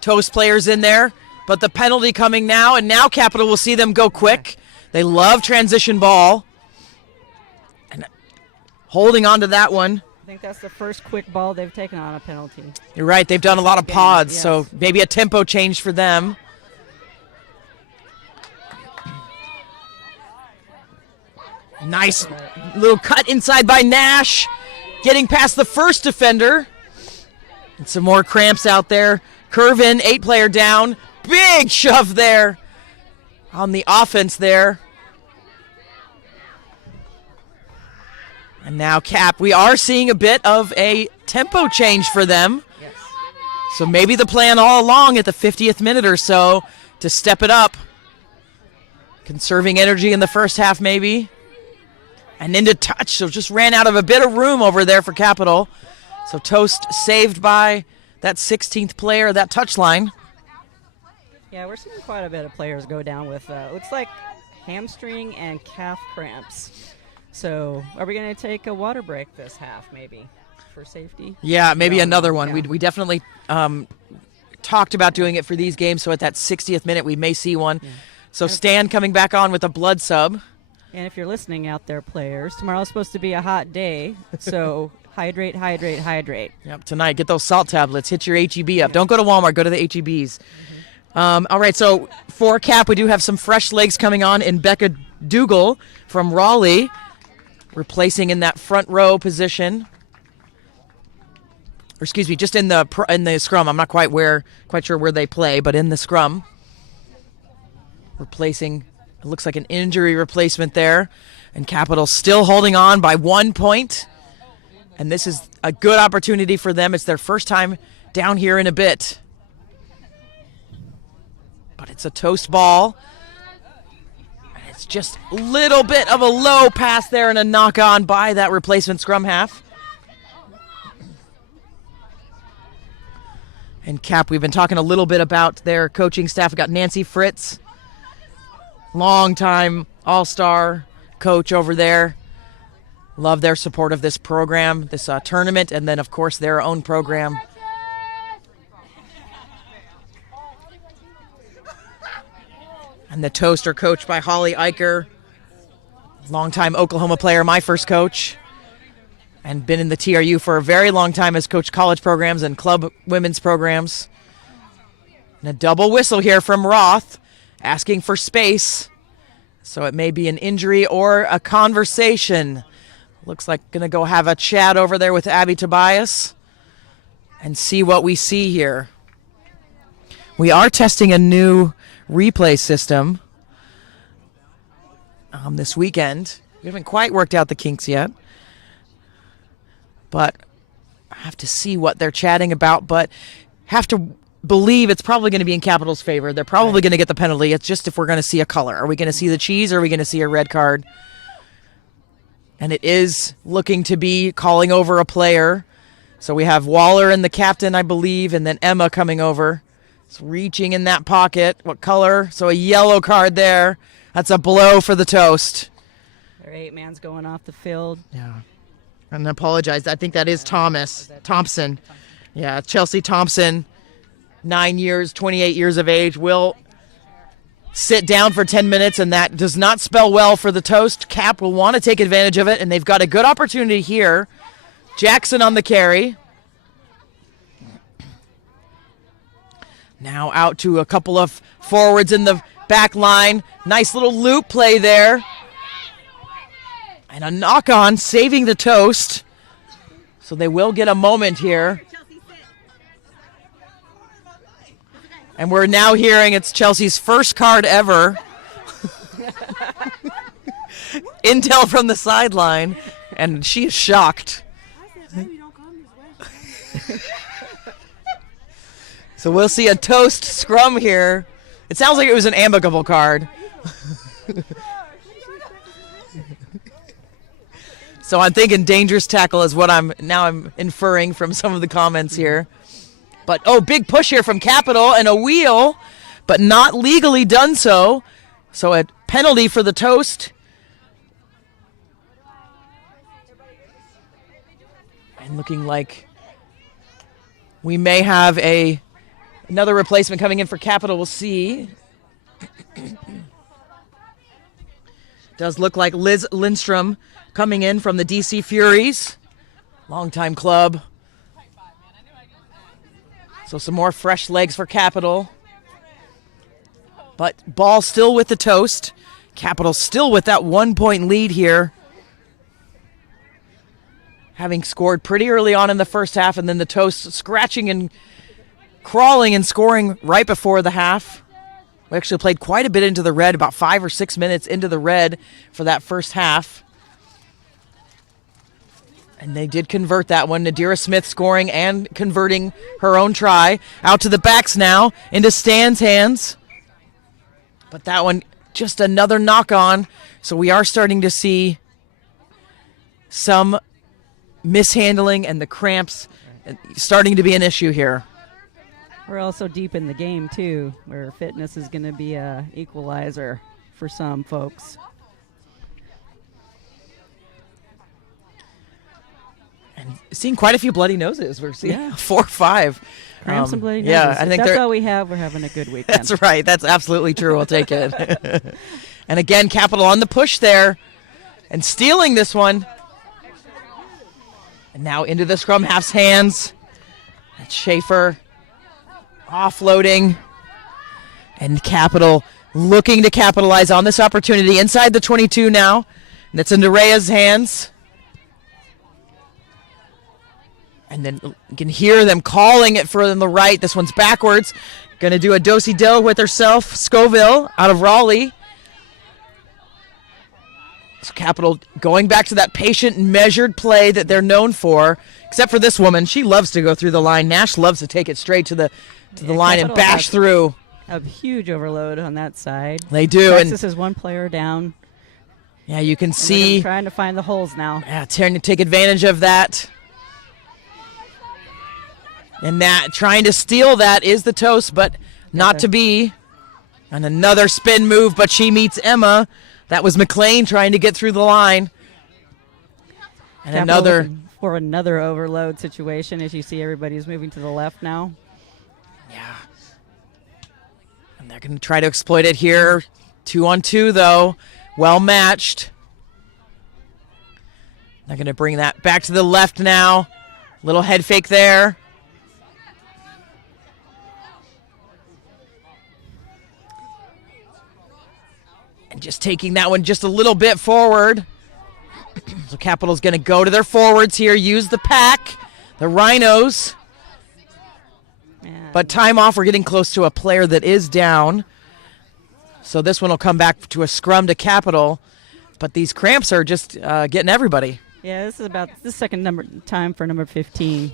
Toast players in there. But the penalty coming now. And now Capital will see them go quick. They love transition ball. And holding on to that one. I think that's the first quick ball they've taken on a penalty. You're right. They've done a lot of pods. Yes. So maybe a tempo change for them. Nice little cut inside by Nash. Getting past the first defender. And some more cramps out there. Curve in, 8-player down. Big shove there on the offense there. And now Cap, we are seeing a bit of a tempo change for them. Yes. So maybe the plan all along at the 50th minute or so to step it up. Conserving energy in the first half maybe. And into touch, so just ran out of a bit of room over there for Capital. So Toast saved by that 16th player, that touch line. Yeah, we're seeing quite a bit of players go down with, looks like hamstring and calf cramps. So are we going to take a water break this half maybe for safety? Yeah, maybe another one. Yeah. We definitely talked about doing it for these games, so at that 60th minute we may see one. Yeah. So Stan coming back on with a blood sub. And if you're listening out there, players, tomorrow's supposed to be a hot day, so hydrate, hydrate, hydrate. Yep, tonight, get those salt tablets. Hit your HEB up. Don't go to Walmart. Go to the HEBs. All right, so for Cap, we do have some fresh legs coming on in Becca Dougal from Raleigh, replacing in that front row position. Or excuse me, just in the scrum. I'm not quite sure where they play, but in the scrum. Replacing, it looks like an injury replacement there. And Capital still holding on by 1 point. And this is a good opportunity for them. It's their first time down here in a bit. But it's a Toast ball. And it's just a little bit of a low pass there and a knock on by that replacement scrum half. And Cap, we've been talking a little bit about their coaching staff. We've got Nancy Fritz, longtime all-star coach over there. Love their support of this program, this tournament, and then, of course, their own program. And the Toast are coached by Holly Eicher, longtime Oklahoma player, my first coach, and been in the TRU for a very long time as coach college programs and club women's programs. And a double whistle here from Roth, asking for space. So it may be an injury or a conversation. Looks like going to go have a chat over there with Abby Tobias and see what we see here. We are testing a new replay system this weekend. We haven't quite worked out the kinks yet, but I have to see what they're chatting about, but have to believe it's probably going to be in Capital's favor. They're probably going to get the penalty. It's just if we're going to see a color. Are we going to see the cheese or are we going to see a red card? And it is looking to be calling over a player. So we have Waller and the captain, I believe, and then Emma coming over. It's reaching in that pocket. What color? So a yellow card there. That's a blow for the Toast. Their 8-man's going off the field. Yeah. And I apologize. I think that is Thompson. Yeah, Chelsea Thompson, 9 years, 28 years of age, will sit down for 10 minutes, and that does not spell well for the Toast. Cap will want to take advantage of it, and they've got a good opportunity here. Jackson on the carry. Now out to a couple of forwards in the back line. Nice little loop play there. And a knock-on, saving the Toast. So they will get a moment here. And we're now hearing it's Chelsea's first card ever. Intel from the sideline. And she is shocked. So we'll see a Toast scrum here. It sounds like it was an amicable card. So I'm thinking dangerous tackle is what I'm inferring from some of the comments here. But, big push here from Capital and a wheel, but not legally done so. So a penalty for the Toast. And looking like we may have another replacement coming in for Capital. We'll see. Does look like Liz Lindstrom coming in from the DC Furies. Longtime club. So some more fresh legs for Capital. But ball still with the Toast. Capital still with that 1 point lead here. Having scored pretty early on in the first half, and then the Toast scratching and crawling and scoring right before the half. We actually played quite a bit into the red, about 5 or 6 minutes into the red for that first half. And they did convert that one. Nadira Smith scoring and converting her own try. Out to the backs now, into Stan's hands. But that one, just another knock on. So we are starting to see some mishandling and the cramps starting to be an issue here. We're also deep in the game, too, where fitness is going to be a equalizer for some folks. And seeing quite a few bloody noses. We're seeing 4 or 5. Cramps and bloody noses. Yeah, I think that's all we have. We're having a good weekend. That's right. That's absolutely true. I'll take it. And again, Capital on the push there and stealing this one. And now into the scrum half's hands. That's Schaefer offloading. And Capital looking to capitalize on this opportunity inside the 22 now. And it's in Nerea's hands. And then you can hear them calling it for the right. This one's backwards. Going to do a do-si-do with herself. Scoville out of Raleigh. So Capital going back to that patient, measured play that they're known for. Except for this woman. She loves to go through the line. Nash loves to take it straight to the line and bash through. A huge overload on that side. They do. Texas is one player down. Yeah, you can see. Trying to find the holes now. Yeah, trying to take advantage of that. And that trying to steal that is the toast, but not to be. And another spin move, but she meets Emma. That was McLean trying to get through the line. And Capital for another overload situation, as you see everybody's moving to the left now. Yeah. And they're going to try to exploit it here. 2-on-2, though. Well matched. They're going to bring that back to the left now. Little head fake there. And just taking that one just a little bit forward. So Capital's going to go to their forwards here, use the pack, the Rhinos. But time off, we're getting close to a player that is down. So this one will come back to a scrum to Capital. But these cramps are just getting everybody. Yeah, this is about the second time for number 15.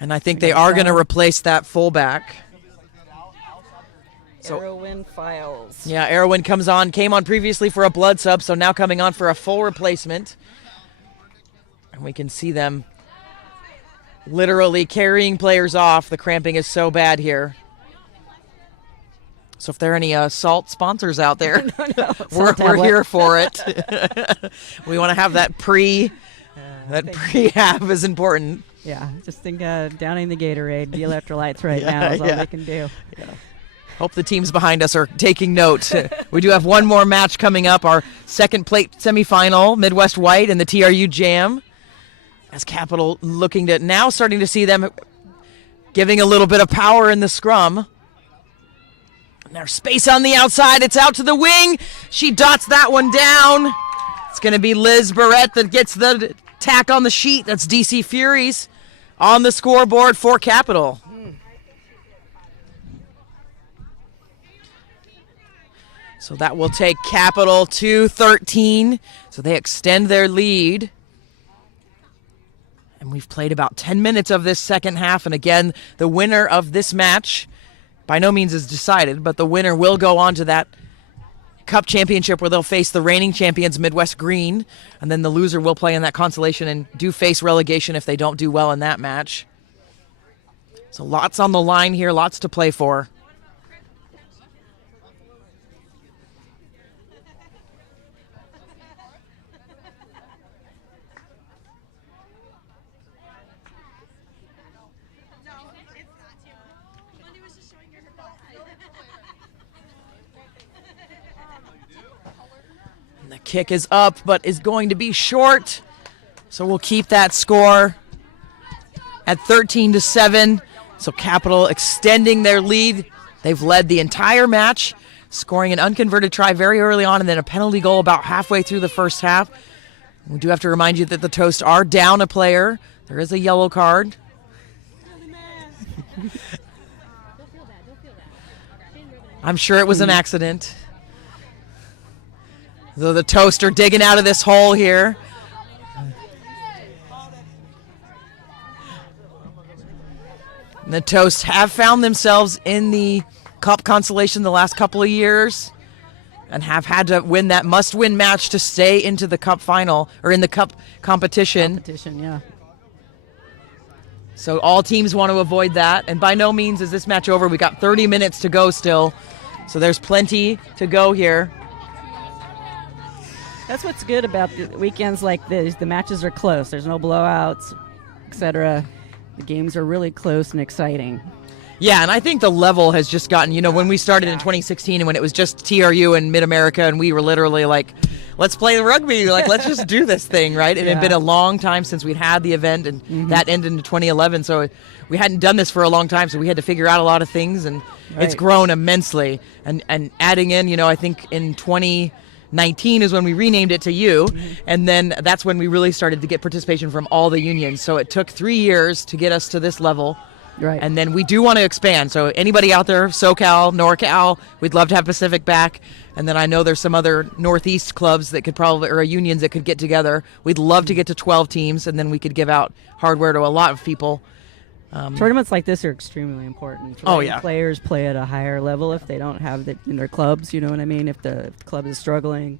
And I think they are going to replace that fullback. Erwin Files. Yeah, Erwin came on previously for a blood sub, so now coming on for a full replacement. And we can see them literally carrying players off. The cramping is so bad here. So if there are any salt sponsors out there, we're here for it. We want to have that prehab is important. Yeah, just think downing the Gatorade, the electrolytes right now is all they can do. Yeah. Hope the teams behind us are taking note. We do have one more match coming up, our second plate semifinal, Midwest White and the TRU Jam. As Capital looking to now starting to see them giving a little bit of power in the scrum. And there's space on the outside. It's out to the wing. She dots that one down. It's going to be Liz Barrett that gets the tack on the sheet. That's DC Furies on the scoreboard for Capital. So that will take Capital to 13. So they extend their lead. And we've played about 10 minutes of this second half. And again, the winner of this match by no means is decided, but the winner will go on to that Cup Championship where they'll face the reigning champions, Midwest Green. And then the loser will play in that consolation and do face relegation if they don't do well in that match. So lots on the line here, lots to play for. The kick is up, but is going to be short. So we'll keep that score at 13-7. So Capital extending their lead. They've led the entire match, scoring an unconverted try very early on and then a penalty goal about halfway through the first half. We do have to remind you that the Toast are down a player. There is a yellow card. I'm sure it was an accident. Though the Toast are digging out of this hole here. The Toast have found themselves in the Cup constellation the last couple of years and have had to win that must-win match to stay into the Cup final, or in the Cup competition. Yeah. So all teams want to avoid that. And by no means is this match over. We got 30 minutes to go still. So there's plenty to go here. That's what's good about the weekends like this. The matches are close. There's no blowouts, etc. The games are really close and exciting. Yeah, and I think the level has just gotten, when we started in 2016 and when it was just TRU and Mid-America and we were literally like, let's play rugby, let's just do this thing, right? It had been a long time since we'd had the event, and that ended in 2011, so we hadn't done this for a long time, so we had to figure out a lot of things, and it's grown immensely. And adding in, I think in 2019 is when we renamed it to U, and then that's when we really started to get participation from all the unions. So it took 3 years to get us to this level. Right. And then we do want to expand. So anybody out there, SoCal, NorCal, we'd love to have Pacific back. And then I know there's some other Northeast clubs that could probably, or unions that could get together. We'd love to get to 12 teams, and then we could give out hardware to a lot of people. Tournaments like this are extremely important. Players play at a higher level if they don't have it in their clubs, you know what I mean? If the club is struggling,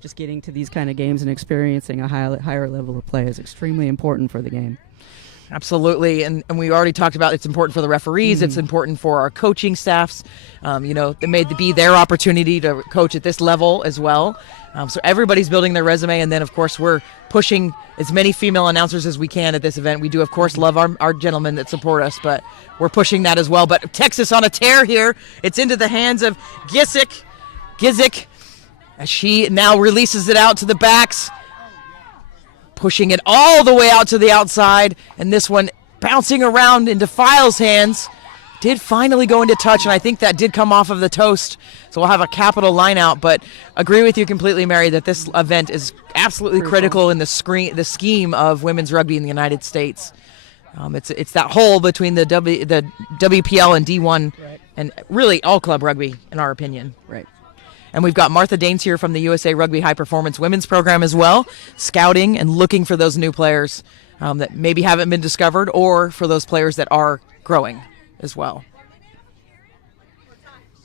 just getting to these kind of games and experiencing a higher level of play is extremely important for the game. Absolutely, and we already talked about it's important for the referees, it's important for our coaching staffs. It may be their opportunity to coach at this level as well. So everybody's building their resume, and then of course we're pushing as many female announcers as we can at this event. We do of course love our gentlemen that support us, but we're pushing that as well. But Texas on a tear here. It's into the hands of Gizik, as she now releases it out to the backs, pushing it all the way out to the outside, and this one bouncing around into Files' hands. Did finally go into touch, and I think that did come off of the Toast, so we'll have a capital line out. But agree with you completely, Mary, that this event is absolutely critical in the scheme of women's rugby in the United States. It's that hole between the WPL and D1, and really all club rugby, in our opinion. Right. And we've got Martha Danes here from the USA Rugby High Performance Women's Program as well, scouting and looking for those new players that maybe haven't been discovered, or for those players that are growing as well.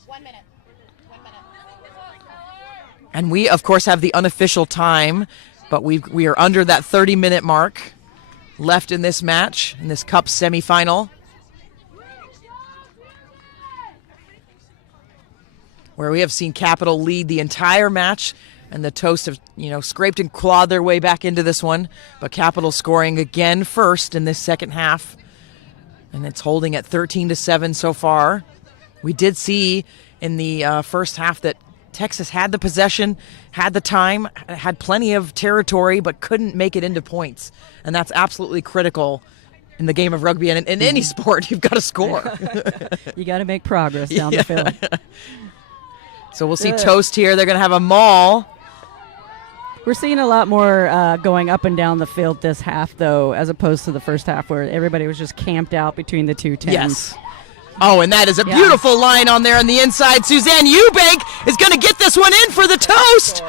1 minute. 1 minute. And we, of course, have the unofficial time, but we are under that 30-minute mark left in this match, in this Cup semifinal, where we have seen Capital lead the entire match, and the Toast have, scraped and clawed their way back into this one. But Capital scoring again first in this second half, and it's holding at 13-7 so far. We did see in the first half that Texas had the possession, had the time, had plenty of territory, but couldn't make it into points. And that's absolutely critical in the game of rugby, and in any sport, you've got to score. You got to make progress down the field. So we'll see Toast here. They're going to have a maul. We're seeing a lot more going up and down the field this half, though, as opposed to the first half where everybody was just camped out between the two teams. Yes. Oh, and that is a beautiful line on there on the inside. Suzanne Eubank is going to get this one in for the Toast.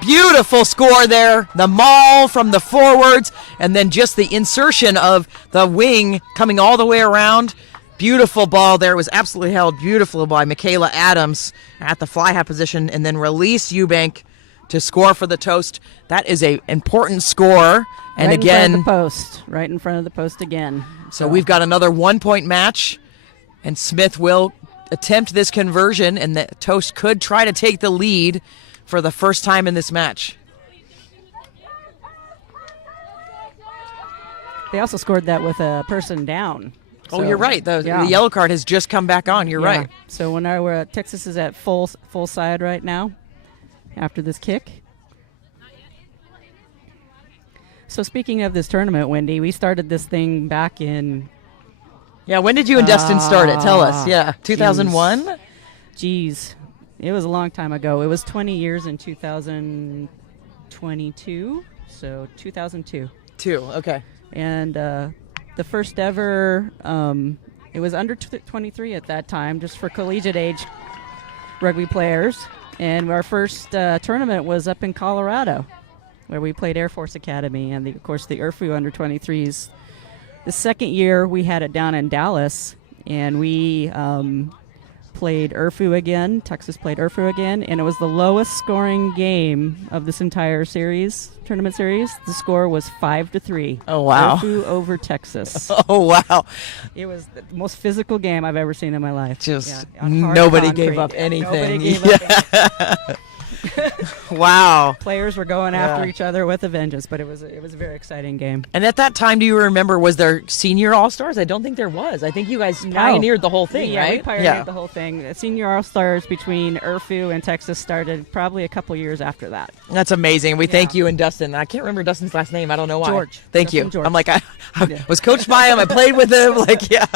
Beautiful score there. The maul from the forwards, and then just the insertion of the wing coming all the way around. Beautiful ball there. It was absolutely held beautiful by Michaela Adams at the fly half position, and then release Eubank to score for the Toast. That is a important score. And right again, in front of the post. Right in front of the post again. So we've got another 1-point match, and Smith will attempt this conversion, and the Toast could try to take the lead for the first time in this match. They also scored that with a person down. Oh, you're right. The yellow card has just come back on. You're right. So we're Texas is at full side right now after this kick. So speaking of this tournament, Wendy, we started this thing back in... Yeah, when did you and Dustin start it? Tell us. Yeah, 2001? Geez. It was a long time ago. It was 20 years in 2022, so 2002. Okay. And the first ever, it was under 23 at that time, just for collegiate age rugby players. And our first tournament was up in Colorado, where we played Air Force Academy. And, of course, the IRFU under 23s the second year we had it down in Dallas, and we played Erfu again. Texas played Erfu again, and it was the lowest scoring game of this entire tournament series. The score was 5-3. Oh, wow. Erfu over Texas. Oh, wow. It was the most physical game I've ever seen in my life. Just on hard nobody concrete. gave up anything. Nobody gave up anything. Wow. Players were going after each other with a vengeance, but it was a very exciting game. And at that time, do you remember, was there senior all-stars? I don't think there was. I think you guys pioneered the whole thing, Yeah, right? we pioneered the whole thing. The senior all-stars between Erfu and Texas started probably a couple years after that. That's amazing. We thank you and Dustin. I can't remember Dustin's last name. I don't know why. George. Thank Dustin you. George. I'm like, I was coached by him. I played with him. Like, yeah.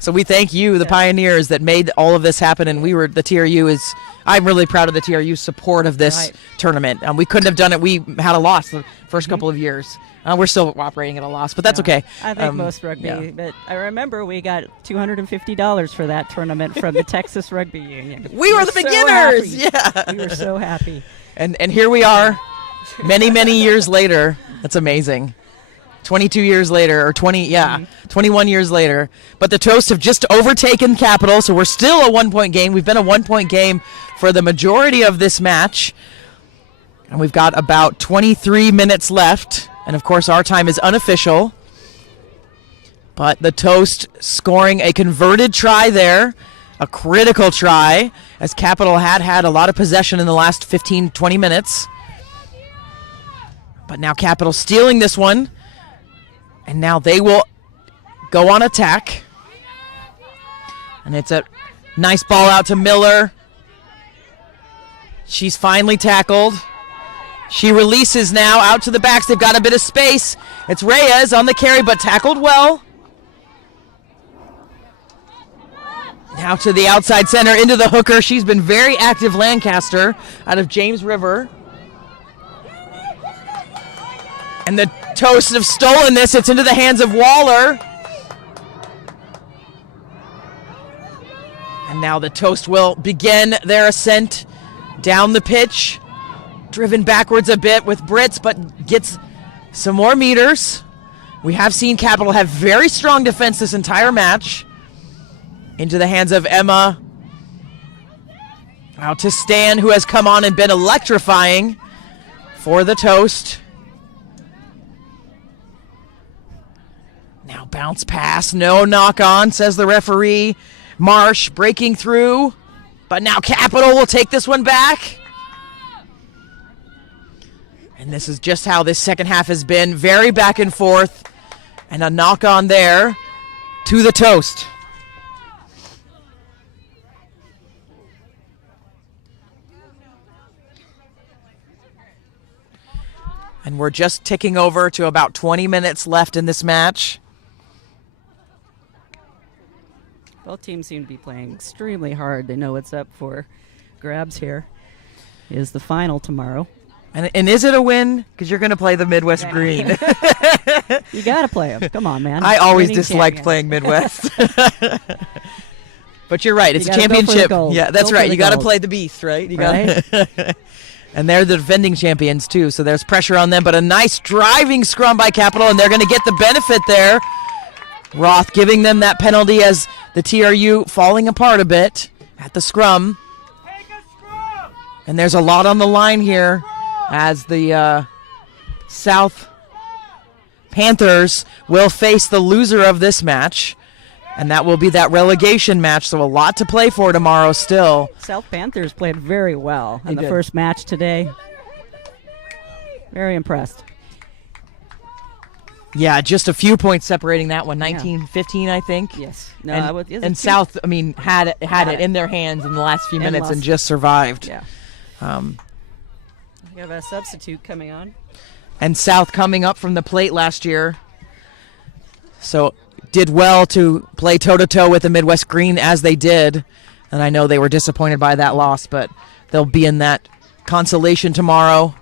So we thank you, the pioneers that made all of this happen. And the TRU is, I'm really proud of the TRU's support of this tournament. We couldn't have done it. We had a loss the first couple of years. We're still operating at a loss, but that's okay. I think most rugby, but I remember we got $250 for that tournament from the Texas Rugby Union. We were the beginners. Yeah. We were so happy. And here we are, many years later. That's amazing. 22 years later, or 21 years later. But the Toasts have just overtaken Capital, so we're still a 1-point game. We've been a 1-point game for the majority of this match. And we've got about 23 minutes left. And, of course, our time is unofficial. But the Toast scoring a converted try there, a critical try, as Capital had a lot of possession in the last 15, 20 minutes. But now Capital stealing this one. And now they will go on attack. And it's a nice ball out to Miller. She's finally tackled. She releases now out to the backs. They've got a bit of space. It's Reyes on the carry, but tackled well. Now to the outside center, into the hooker. She's been very active, Lancaster, out of James River. And the Toasts have stolen this. It's into the hands of Waller. And now the Toast will begin their ascent down the pitch. Driven backwards a bit with Brits, but gets some more meters. We have seen Capital have very strong defense this entire match. Into the hands of Emma. Out to Stan, who has come on and been electrifying for the Toast. Now bounce pass, no knock on, says the referee. Marsh breaking through, but now Capital will take this one back. And this is just how this second half has been, very back and forth. And a knock on there to the Toast. And we're just ticking over to about 20 minutes left in this match. Both teams seem to be playing extremely hard. They know what's up for grabs here. Is the final tomorrow. And is it a win? Because you're going to play the Midwest Green. You got to play them. Come on, man. I always Winning disliked champions. playing Midwest. But you're right. It's You a gotta go for the championship. gold. Yeah, that's Go for right. the You got to gold. play the Beast, right? You Right? gotta And they're the defending champions, too, so there's pressure on them. But a nice driving scrum by Capital, and they're going to get the benefit there. Roth giving them that penalty as the TRU falling apart a bit at the scrum. And there's a lot on the line here as the South Panthers will face the loser of this match. And that will be that relegation match, so a lot to play for tomorrow still. South Panthers played very well in They the did. first match today. Very impressed. Yeah, just a few points separating that one, 19-15, I think. Yes. No, And, I would, is it and two? South, I mean, had it it. in their hands in the last few And minutes and lost. just survived. Yeah. Um, We have a substitute coming on. and South coming up from the plate last year. So did well to play toe-to-toe with the Midwest Green as they did. And I know they were disappointed by that loss, but they'll be in that consolation tomorrow.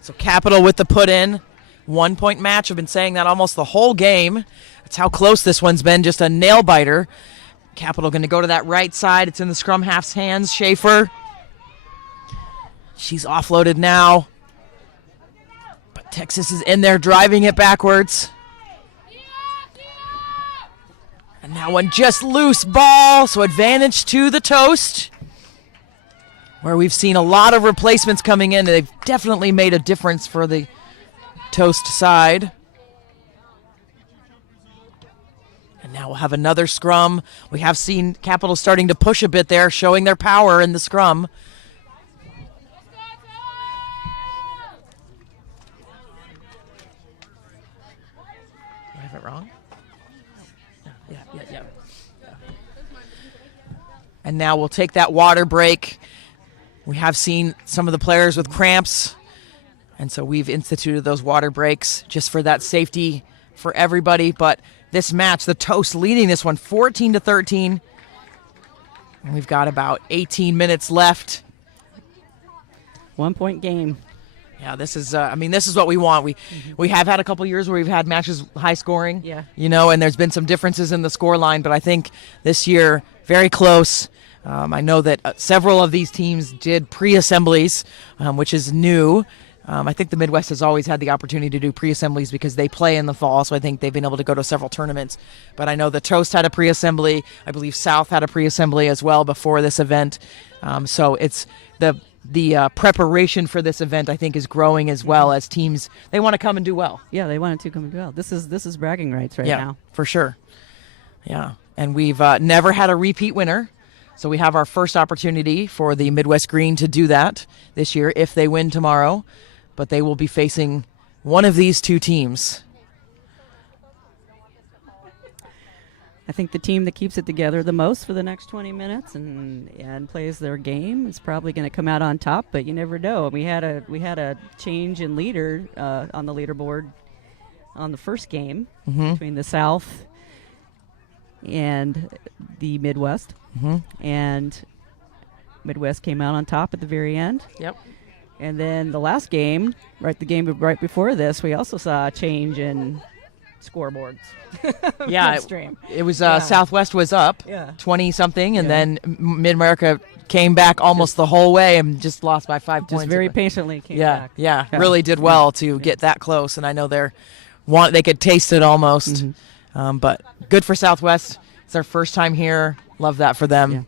So Capital with the put-in. 1-point match. I've been saying that almost the whole game. That's how close this one's been. Just a nail-biter. Capital going to go to that right side. It's in the scrum half's hands. Schaefer. She's offloaded now. But Texas is in there driving it backwards. And that one just loose ball, so advantage to the Toast, where we've seen a lot of replacements coming in. They've definitely made a difference for the Toast side. And now we'll have another scrum. We have seen Capital starting to push a bit there, showing their power in the scrum. Do I have it wrong? Yeah. And now we'll take that water break. We have seen some of the players with cramps, and so we've instituted those water breaks just for that safety for everybody. But this match, the Toast leading this one 14-13. And we've got about 18 minutes left. 1 point game. Yeah, this is this is what we want. We have had a couple years where we've had matches high scoring. Yeah. And there's been some differences in the score line, but I think this year very close. I know that several of these teams did pre-assemblies, which is new. I think the Midwest has always had the opportunity to do pre-assemblies because they play in the fall, so I think they've been able to go to several tournaments. But I know the Toast had a pre-assembly. I believe South had a pre-assembly as well before this event. So it's the preparation for this event, I think, is growing as well as teams. They want to come and do well. Yeah, they wanted to come and do well. This is bragging rights right now. For sure. Yeah, and we've never had a repeat winner. So we have our first opportunity for the Midwest Green to do that this year if they win tomorrow. But they will be facing one of these two teams. I think the team that keeps it together the most for the next 20 minutes and plays their game is probably going to come out on top. But you never know. We had a change in leader on the leaderboard on the first game between the South and the Midwest. And Midwest came out on top at the very end. Yep. And then the last game, the game right before this, we also saw a change in scoreboards. Yeah, Midstream. it was Southwest was up 20-something, and then Mid-America came back almost the whole way and just lost by 5 points. Just very patiently came back. Yeah, really did well to get that close, and I know they could taste it almost. But good for Southwest. It's their first time here. Love that for them. Yeah.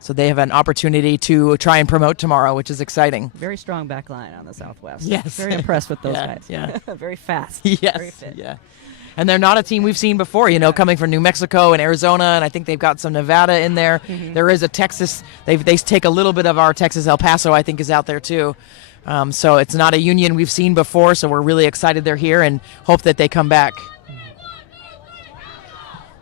So they have an opportunity to try and promote tomorrow, which is exciting. Very strong back line on the Southwest. Yes. Very impressed with those guys. Yeah. Very fast. Yes. Very fit. Yeah. And they're not a team we've seen before, coming from New Mexico and Arizona, and I think they've got some Nevada in there. There is a Texas. They take a little bit of our Texas El Paso, I think, is out there too. So it's not a union we've seen before, so we're really excited they're here and hope that they come back.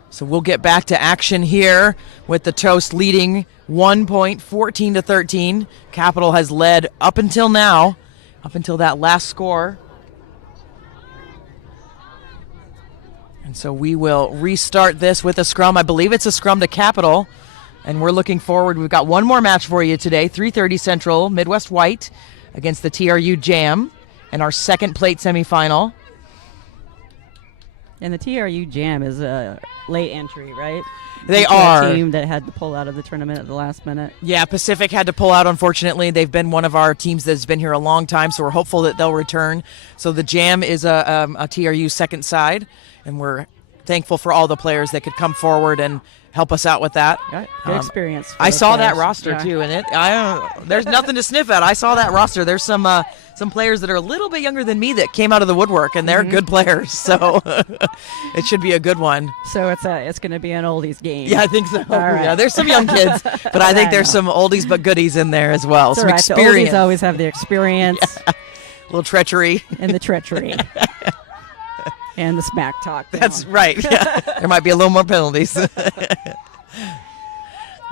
So we'll get back to action here with the Toast leading 1 point, 14-13. Capital has led up until now, up until that last score. And so we will restart this with a scrum. I believe it's a scrum to Capital, and we're looking forward. We've got one more match for you today, 3:30 Central, Midwest White against the TRU Jam in our second plate semifinal. And the TRU Jam is a late entry, right? They It's a are. team that had to pull out of the tournament at the last minute. Yeah, Pacific had to pull out, unfortunately. They've been one of our teams that's been here a long time, so we're hopeful that they'll return. So the Jam is a TRU second side, and we're thankful for all the players that could come forward and help us out with that. Right. Good experience. for I those saw that players. roster Yeah. too, and there's nothing to sniff at. I saw that roster. There's some players that are a little bit younger than me that came out of the woodwork, and they're good players. So it should be a good one. So it's going to be an oldies game. Yeah, I think so. right. Yeah, there's some young kids, but I think there's some oldies but goodies in there as well. It's Some all right. The experience, oldies always have the experience a little treachery. and the treachery. And the smack talk. That's right. Yeah. There might be a little more penalties.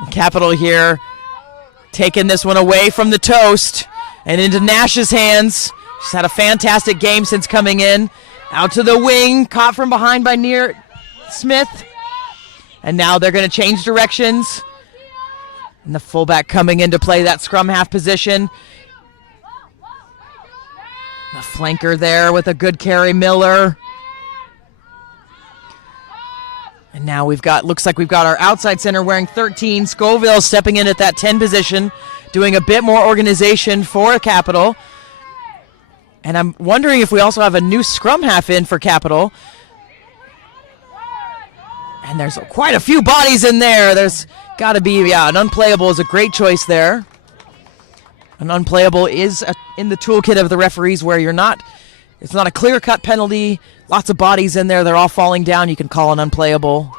Capital here taking this one away from the Toast and into Nash's hands. She's had a fantastic game since coming in. Out to the wing, caught from behind by Near Smith. And now they're going to change directions. And the fullback coming in to play that scrum half position. The flanker there with a good carry, Miller. And now looks like we've got our outside center wearing 13. Scoville stepping in at that 10 position doing a bit more organization for Capital. And I'm wondering if we also have a new scrum half in for Capital. And there's quite a few bodies in there. There's got to be, an unplayable is a great choice there. An unplayable is in the toolkit of the referees where it's not a clear-cut penalty. Lots of bodies in there. They're all falling down. You can call an unplayable.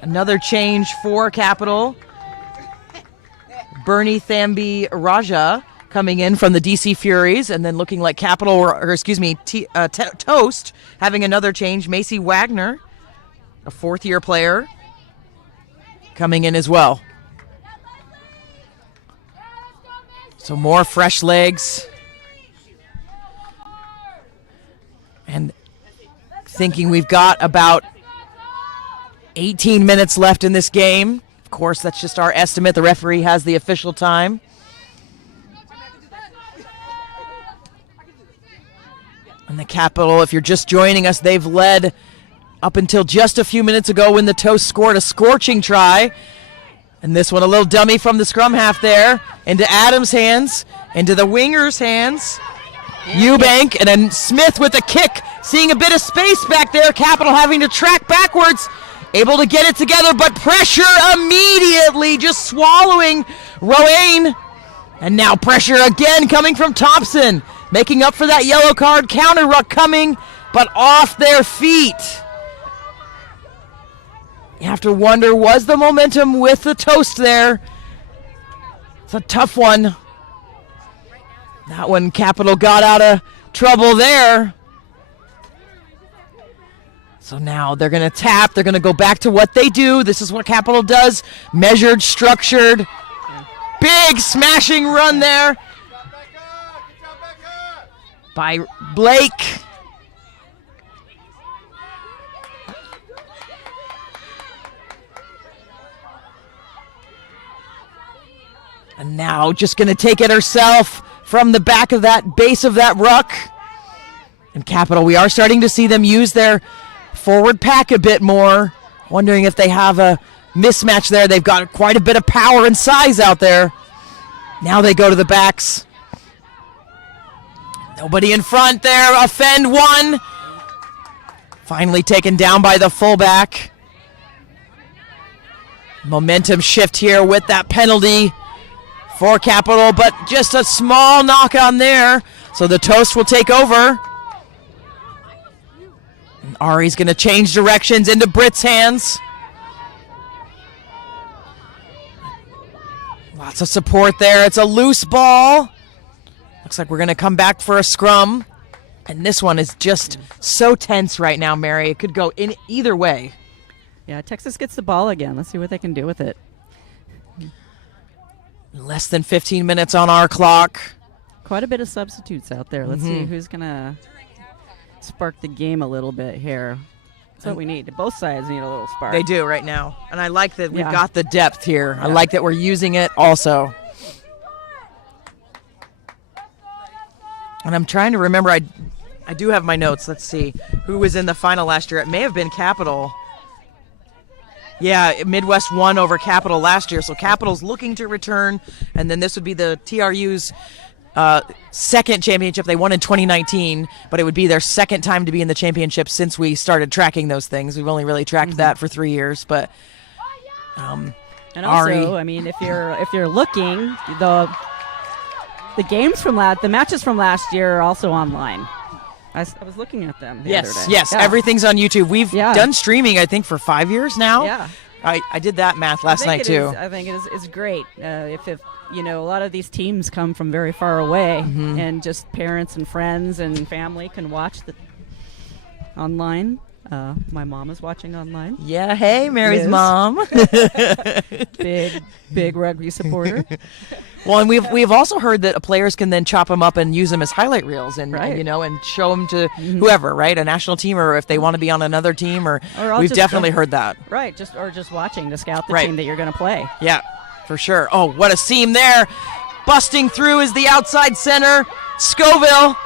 Another change for Capital. Bernie Thambi Raja coming in from the DC Furies, and then looking like Toast having another change. Macy Wagner, a fourth-year player, coming in as well. So more fresh legs. And thinking we've got about 18 minutes left in this game. Of course, that's just our estimate. The referee has the official time. And the Capital, if you're just joining us, they've led up until just a few minutes ago when the Toast scored a scorching try. And this one, a little dummy from the scrum half there, into Adams' hands, into the winger's hands. Eubank, and then Smith with a kick, seeing a bit of space back there. Capital having to track backwards, able to get it together, but pressure immediately, just swallowing Rowan. And now pressure again coming from Thompson, making up for that yellow card. Counter ruck coming, but off their feet. You have to wonder, was the momentum with the Toast there? It's a tough one. That one, Capital got out of trouble there. So now they're going to tap. They're going to go back to what they do. This is what Capital does. Measured, structured. Big smashing run there by Blake. And now just going to take it herself from the back of that base of that ruck. And Capital, we are starting to see them use their forward pack a bit more. Wondering if they have a mismatch there. They've got quite a bit of power and size out there. Now they go to the backs. Nobody in front there. Offend one. Finally taken down by the fullback. Momentum shift here with that penalty for Capital, but just a small knock on there. So the Toast will take over. And Ari's going to change directions into Britt's hands. Lots of support there. It's a loose ball. Looks like we're going to come back for a scrum. And this one is just so tense right now, Mary. It could go in either way. Yeah, Texas gets the ball again. Let's see what they can do with it. Less than 15 minutes on our clock. Quite a bit of substitutes out there. Let's see who's going to spark the game a little bit here. That's what we need. Both sides need a little spark. They do right now. And I like that we've got the depth here. Yeah. I like that we're using it also. And I'm trying to remember. I do have my notes. Let's see. Who was in the final last year? It may have been Capital. Yeah, Midwest won over Capital last year, so Capital's looking to return, and then this would be the TRU's second championship. They won in 2019, but it would be their second time to be in the championship since we started tracking those things. We've only really tracked that for 3 years, but and also, I mean, if you're looking, the games from the matches from last year are also online. I was looking at them the other day. Yes, everything's on YouTube. We've done streaming, I think, for 5 years now. Yeah. I did that math last night, too. I think it's great. If a lot of these teams come from very far away, and just parents and friends and family can watch online. My mom is watching online. Yeah, hey, Mary's mom. Big rugby supporter. Well, and we've also heard that players can then chop them up and use them as highlight reels, and and show them to whoever, right? A national team, or if they want to be on another team, or we've definitely heard that. Right, just watching to scout the team that you're going to play. Yeah, for sure. Oh, what a seam there! Busting through is the outside center, Scoville.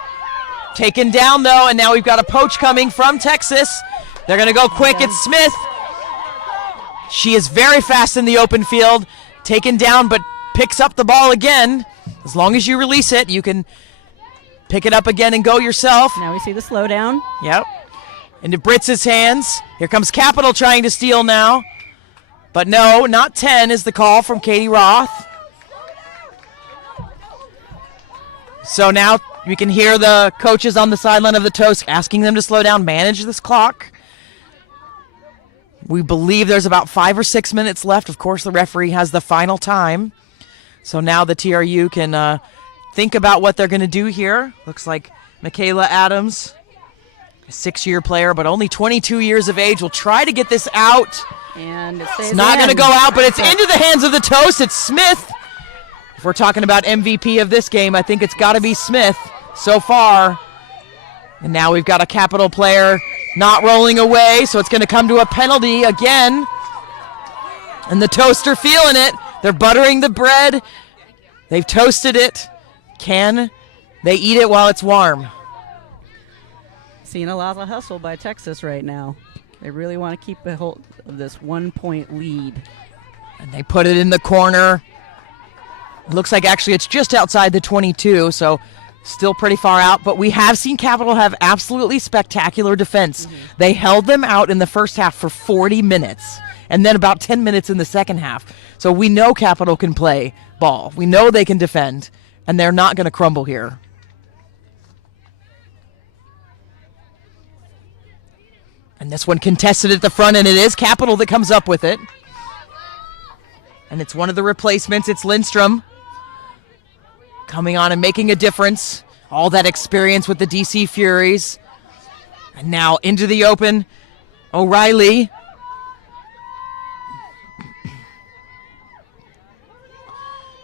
Taken down though, and now we've got a poach coming from Texas. They're going to go quick. It's Smith. She is very fast in the open field. Taken down, but picks up the ball again. As long as you release it, you can pick it up again and go yourself. Now we see the slowdown. Yep. Into Britz's hands. Here comes Capital trying to steal now. But no, not 10 is the call from Katie Roth. So now you can hear the coaches on the sideline of the Toast asking them to slow down, manage this clock. We believe there's about 5 or 6 minutes left. Of course, the referee has the final time. So now the TRU can think about what they're going to do here. Looks like Michaela Adams, a 6-year player, but only 22 years of age, will try to get this out. And It's not going to go out, but it's into the hands of the Toast. It's Smith. If we're talking about MVP of this game, I think it's got to be Smith so far. And now we've got a Capital player not rolling away, so it's going to come to a penalty again. And the Toast are feeling it. They're buttering the bread. They've toasted it. Can they eat it while it's warm? Seeing a lot of hustle by Texas right now. They really want to keep a hold of this 1-point lead. And they put it in the corner. It looks like actually it's just outside the 22, so still pretty far out. But we have seen Capital have absolutely spectacular defense. They held them out in the first half for 40 minutes and then about 10 minutes in the second half. So we know Capital can play ball. We know they can defend, and they're not going to crumble here. And this one contested at the front, and it is Capital that comes up with it. And it's one of the replacements. It's Lindstrom coming on and making a difference. All that experience with the DC Furies. And now into the open, O'Reilly.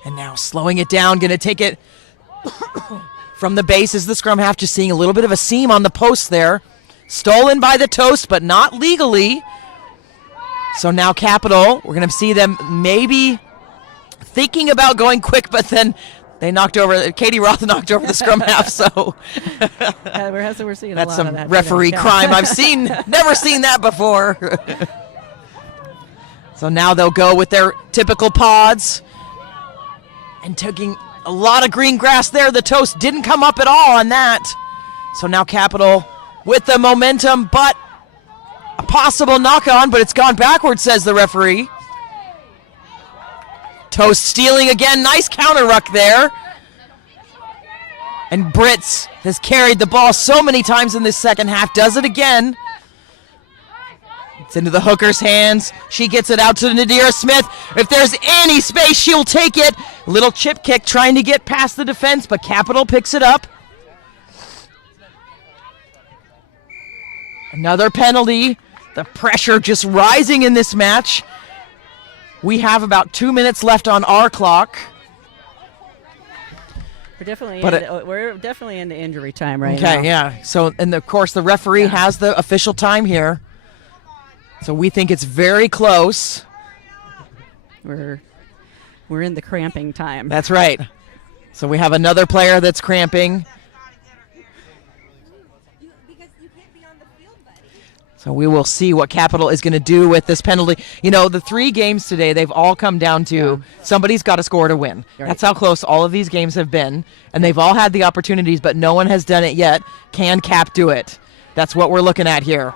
And now slowing it down, going to take it from the base as the scrum half, just seeing a little bit of a seam on the post there. Stolen by the Toast, but not legally. So now Capital, we're going to see them maybe thinking about going quick, but then they knocked over, Katie Roth knocked over the scrum half, so. We're seeing That's a lot some of that referee today. crime never seen that before. So now they'll go with their typical pods. And taking a lot of green grass there. The Toast didn't come up at all on that. So now Capital with the momentum, but a possible knock-on, but it's gone backwards, says the referee. Toast stealing again. Nice counter ruck there. And Britz has carried the ball so many times in this second half. Does it again. It's into the hooker's hands. She gets it out to Nadira Smith. If there's any space, she'll take it. Little chip kick trying to get past the defense, but Capital picks it up. Another penalty. The pressure just rising in this match. We have about 2 minutes left on our clock. We're definitely into injury time right now. Okay, yeah. So, and of course, the referee has the official time here. So we think it's very close. We're in the cramping time. That's right. So we have another player that's cramping. So we will see what Capital is going to do with this penalty. You know, the 3 games today, they've all come down to somebody's got to score to win. Right. That's how close all of these games have been. And they've all had the opportunities, but no one has done it yet. Can Cap do it? That's what we're looking at here.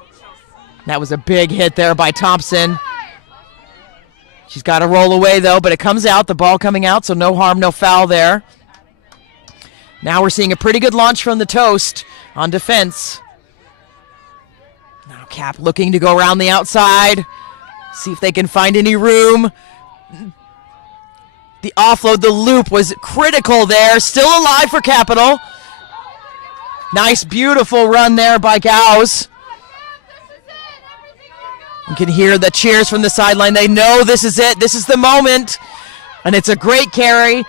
That was a big hit there by Thompson. She's got to roll away, though, but it comes out. The ball coming out, so no harm, no foul there. Now we're seeing a pretty good launch from the Toast on defense. Now Cap looking to go around the outside. See if they can find any room. The offload, the loop was critical there. Still alive for Capital. Nice, beautiful run there by Gauss. You can hear the cheers from the sideline. They know this is it. This is the moment. And it's a great carry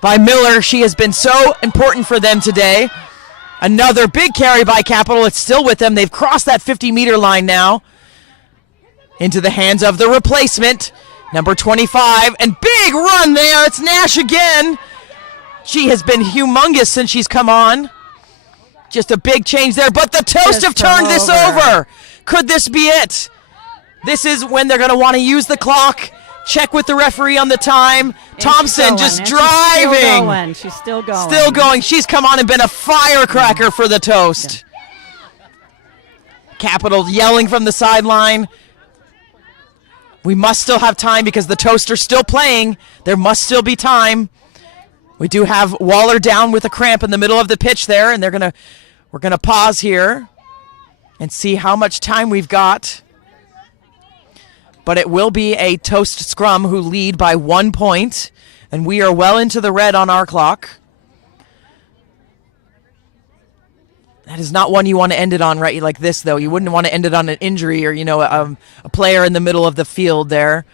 by Miller. She has been so important for them today. Another big carry by Capital. It's still with them. They've crossed that 50-meter line now. Into the hands of the replacement, number 25. And big run there. It's Nash again. She has been humongous since she's come on. Just a big change there. But the Toast have turned this over. Could this be it? This is when they're going to want to use the clock. check with the referee on the time. And Thompson she's just going, driving. She's still going. Still going. She's come on and been a firecracker for the Toast. Capital yelling from the sideline. We must still have time because the Toast are still playing. There must still be time. We do have Waller down with a cramp in the middle of the pitch there, and we're gonna pause here and see how much time we've got. But it will be a Toast scrum who lead by 1 point, and we are well into the red on our clock. That is not one you want to end it on right like this, though. You wouldn't want to end it on an injury or, a player in the middle of the field there.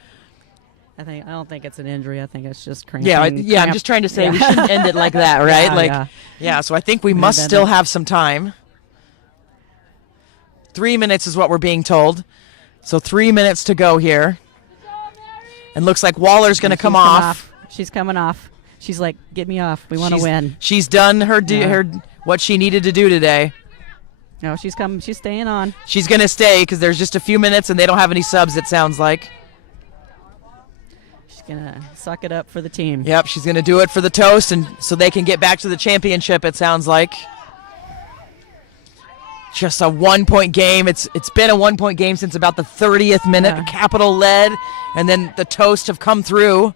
I don't think it's an injury. I think it's just cramping. Yeah. I'm just trying to say we shouldn't end it like that, right? So I think we must still have some time. 3 minutes is what we're being told. So 3 minutes to go here. And looks like Waller's going to come off. She's coming off. She's like, get me off. We want to win. She's done her what she needed to do today. No, she's coming. She's staying on. She's going to stay because there's just a few minutes and they don't have any subs, it sounds like. She's going to suck it up for the team. Yep, she's going to do it for the Toast and so they can get back to the championship, it sounds like. Just a 1 point game. It's been a 1 point game since about the 30th minute. Yeah. Capital led, and then the Toast have come through.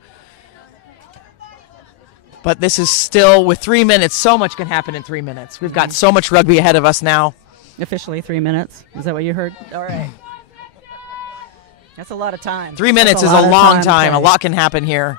But this is still, with 3 minutes, so much can happen in 3 minutes. We've got so much rugby ahead of us now. Officially 3 minutes. Is that what you heard? All right. That's a lot of time. 3 minutes is a long time. A lot can happen here.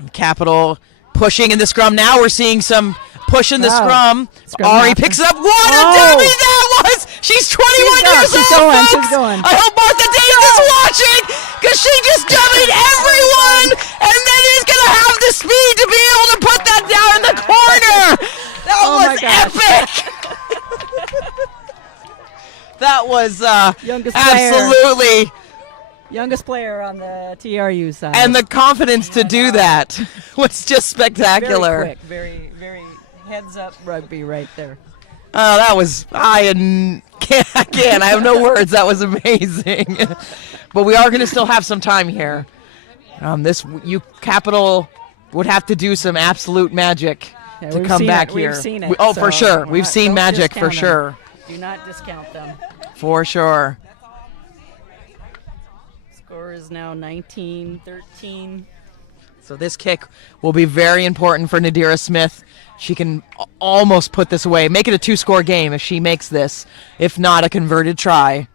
And Capital pushing in the scrum. Now we're seeing some push in the scrum. Ari picks it up. What a dummy that was! She's 21 years old, folks! She's going. I hope Martha Dames is watching because she just dummied everyone, and then he's going to have the speed to be able to put that down in the corner. That was epic. That was absolutely. Youngest player on the TRU side. And the confidence to do that was just spectacular. Very quick, very heads up rugby right there. Oh, that was, I can't, I have no words. That was amazing. But we are going to still have some time here. Capital would have to do some absolute magic to come back here. We've seen it. For sure. We've seen magic for sure. Do not discount them. For sure. Score is now 19-13. So this kick will be very important for Nadira Smith. She can almost put this away, make it a 2-score game if she makes this. If not, a converted try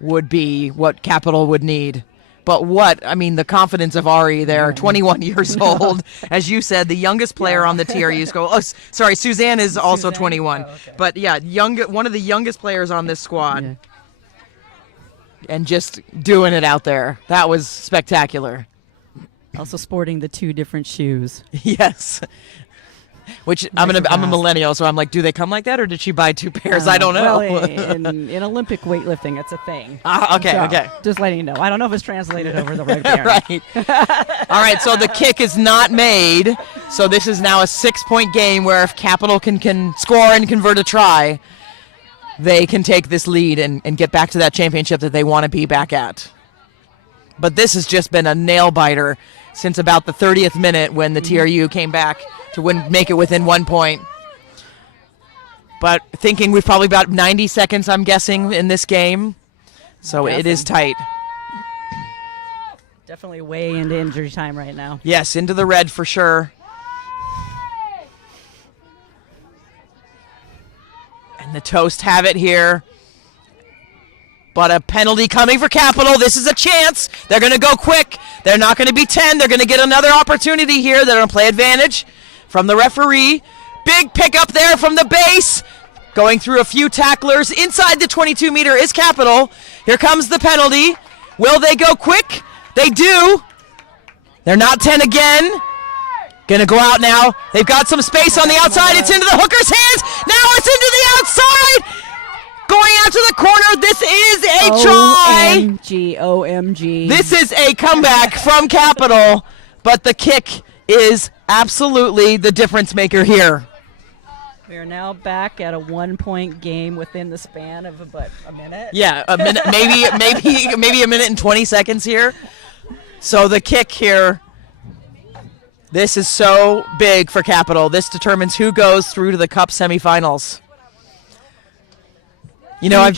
would be what Capital would need. But the confidence of Ari there, 21 years old. As you said, the youngest player on the TRU school. Oh, sorry, Suzanne is also 21. Oh, okay. But yeah, one of the youngest players on this squad. Yeah. And just doing it out there. That was spectacular. Also sporting the 2 different shoes. Yes. Which I'm a millennial, so I'm like, do they come like that, or did she buy 2 pairs? I don't know. Well, in Olympic weightlifting, it's a thing. Okay. Just letting you know. I don't know if it's translated over the rugby. Right. All right, so the kick is not made. So this is now a 6-point game where if Capital can score and convert a try, they can take this lead and get back to that championship that they want to be back at. But this has just been a nail-biter since about the 30th minute when the TRU came back to make it within 1 point. But thinking we've probably about 90 seconds, I'm guessing, in this game. So it is tight. Definitely way into injury time right now. Yes, into the red for sure. And the Toast have it here. But a penalty coming for Capital. This is a chance. They're going to go quick. They're not going to be 10. They're going to get another opportunity here. They're going to play advantage from the referee. Big pickup there from the base. Going through a few tacklers. Inside the 22-meter is Capital. Here comes the penalty. Will they go quick? They do. They're not 10 again. Going to go out now. They've got some space on the outside. It's into the hooker's hands. Now it's into the outside. Going out to the corner. This is a try. OMG. This is a comeback from Capital, but the kick is absolutely the difference maker here. We are now back at a 1-point game within the span of about a minute. Yeah, a minute, maybe a minute and 20 seconds here. So the kick here, this is so big for Capital. This determines who goes through to the Cup semifinals. You know,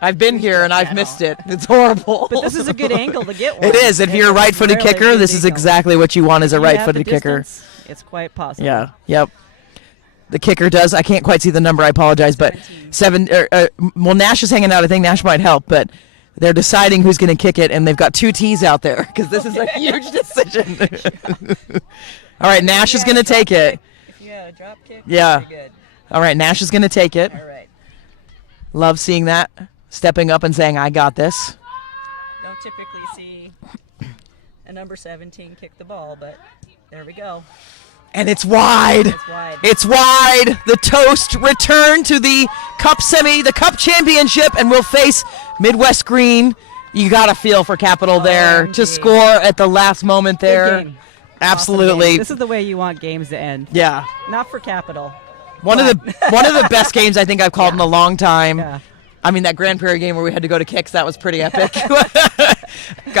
I've been here and I've missed it. It's horrible. But this is a good angle to get one. It is. If you're a right-footed really kicker, good this is angle. exactly what you want as a If you have right-footed the kicker. distance, it's quite possible. Yeah. Yep. The kicker does. I can't quite see the number. I apologize, but 7. Well, Nash is hanging out. I think Nash might help, but they're deciding who's going to kick it, and they've got 2 T's out there because this is a huge decision. All right, Nash is going to take it. If you had a drop kick, Yeah. very good. All right, Nash is going to take it. All right. Love seeing that. Stepping up and saying, I got this. Don't typically see a number 17 kick the ball, but there we go. And it's wide. It's wide. It's wide. The Toast return to the Cup semi, the Cup championship, and will face Midwest Green. You got to feel for Capital there to OMG. score at the last moment there. Good game. Absolutely. Awesome game. This is the way you want games to end. Yeah. Not for Capital. One of the best games I think I've called in a long time. Yeah. I mean, that Grand Prairie game where we had to go to kicks, that was pretty epic. I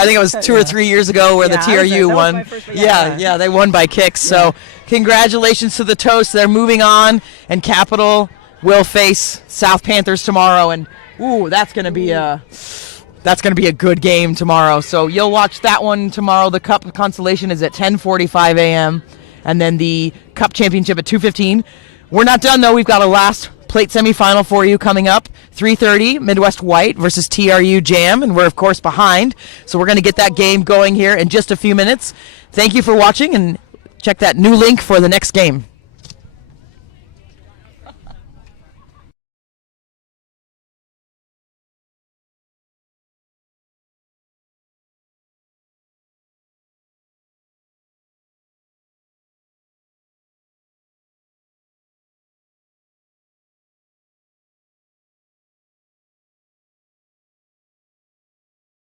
think it was 2 or 3 years ago where the Yeah, I was TRU there. That was won. my first one. Yeah, they won by kicks. So congratulations to the Toast. They're moving on, and Capital will face South Panthers tomorrow. And that's going to be a good game tomorrow. So you'll watch that one tomorrow. The Cup consolation is at 10:45 a.m. and then the Cup championship at 2:15. We're not done though. We've got a last plate semifinal for you coming up. 3:30 Midwest White versus TRU Jam, and we're of course behind. So we're going to get that game going here in just a few minutes. Thank you for watching, and check that new link for the next game.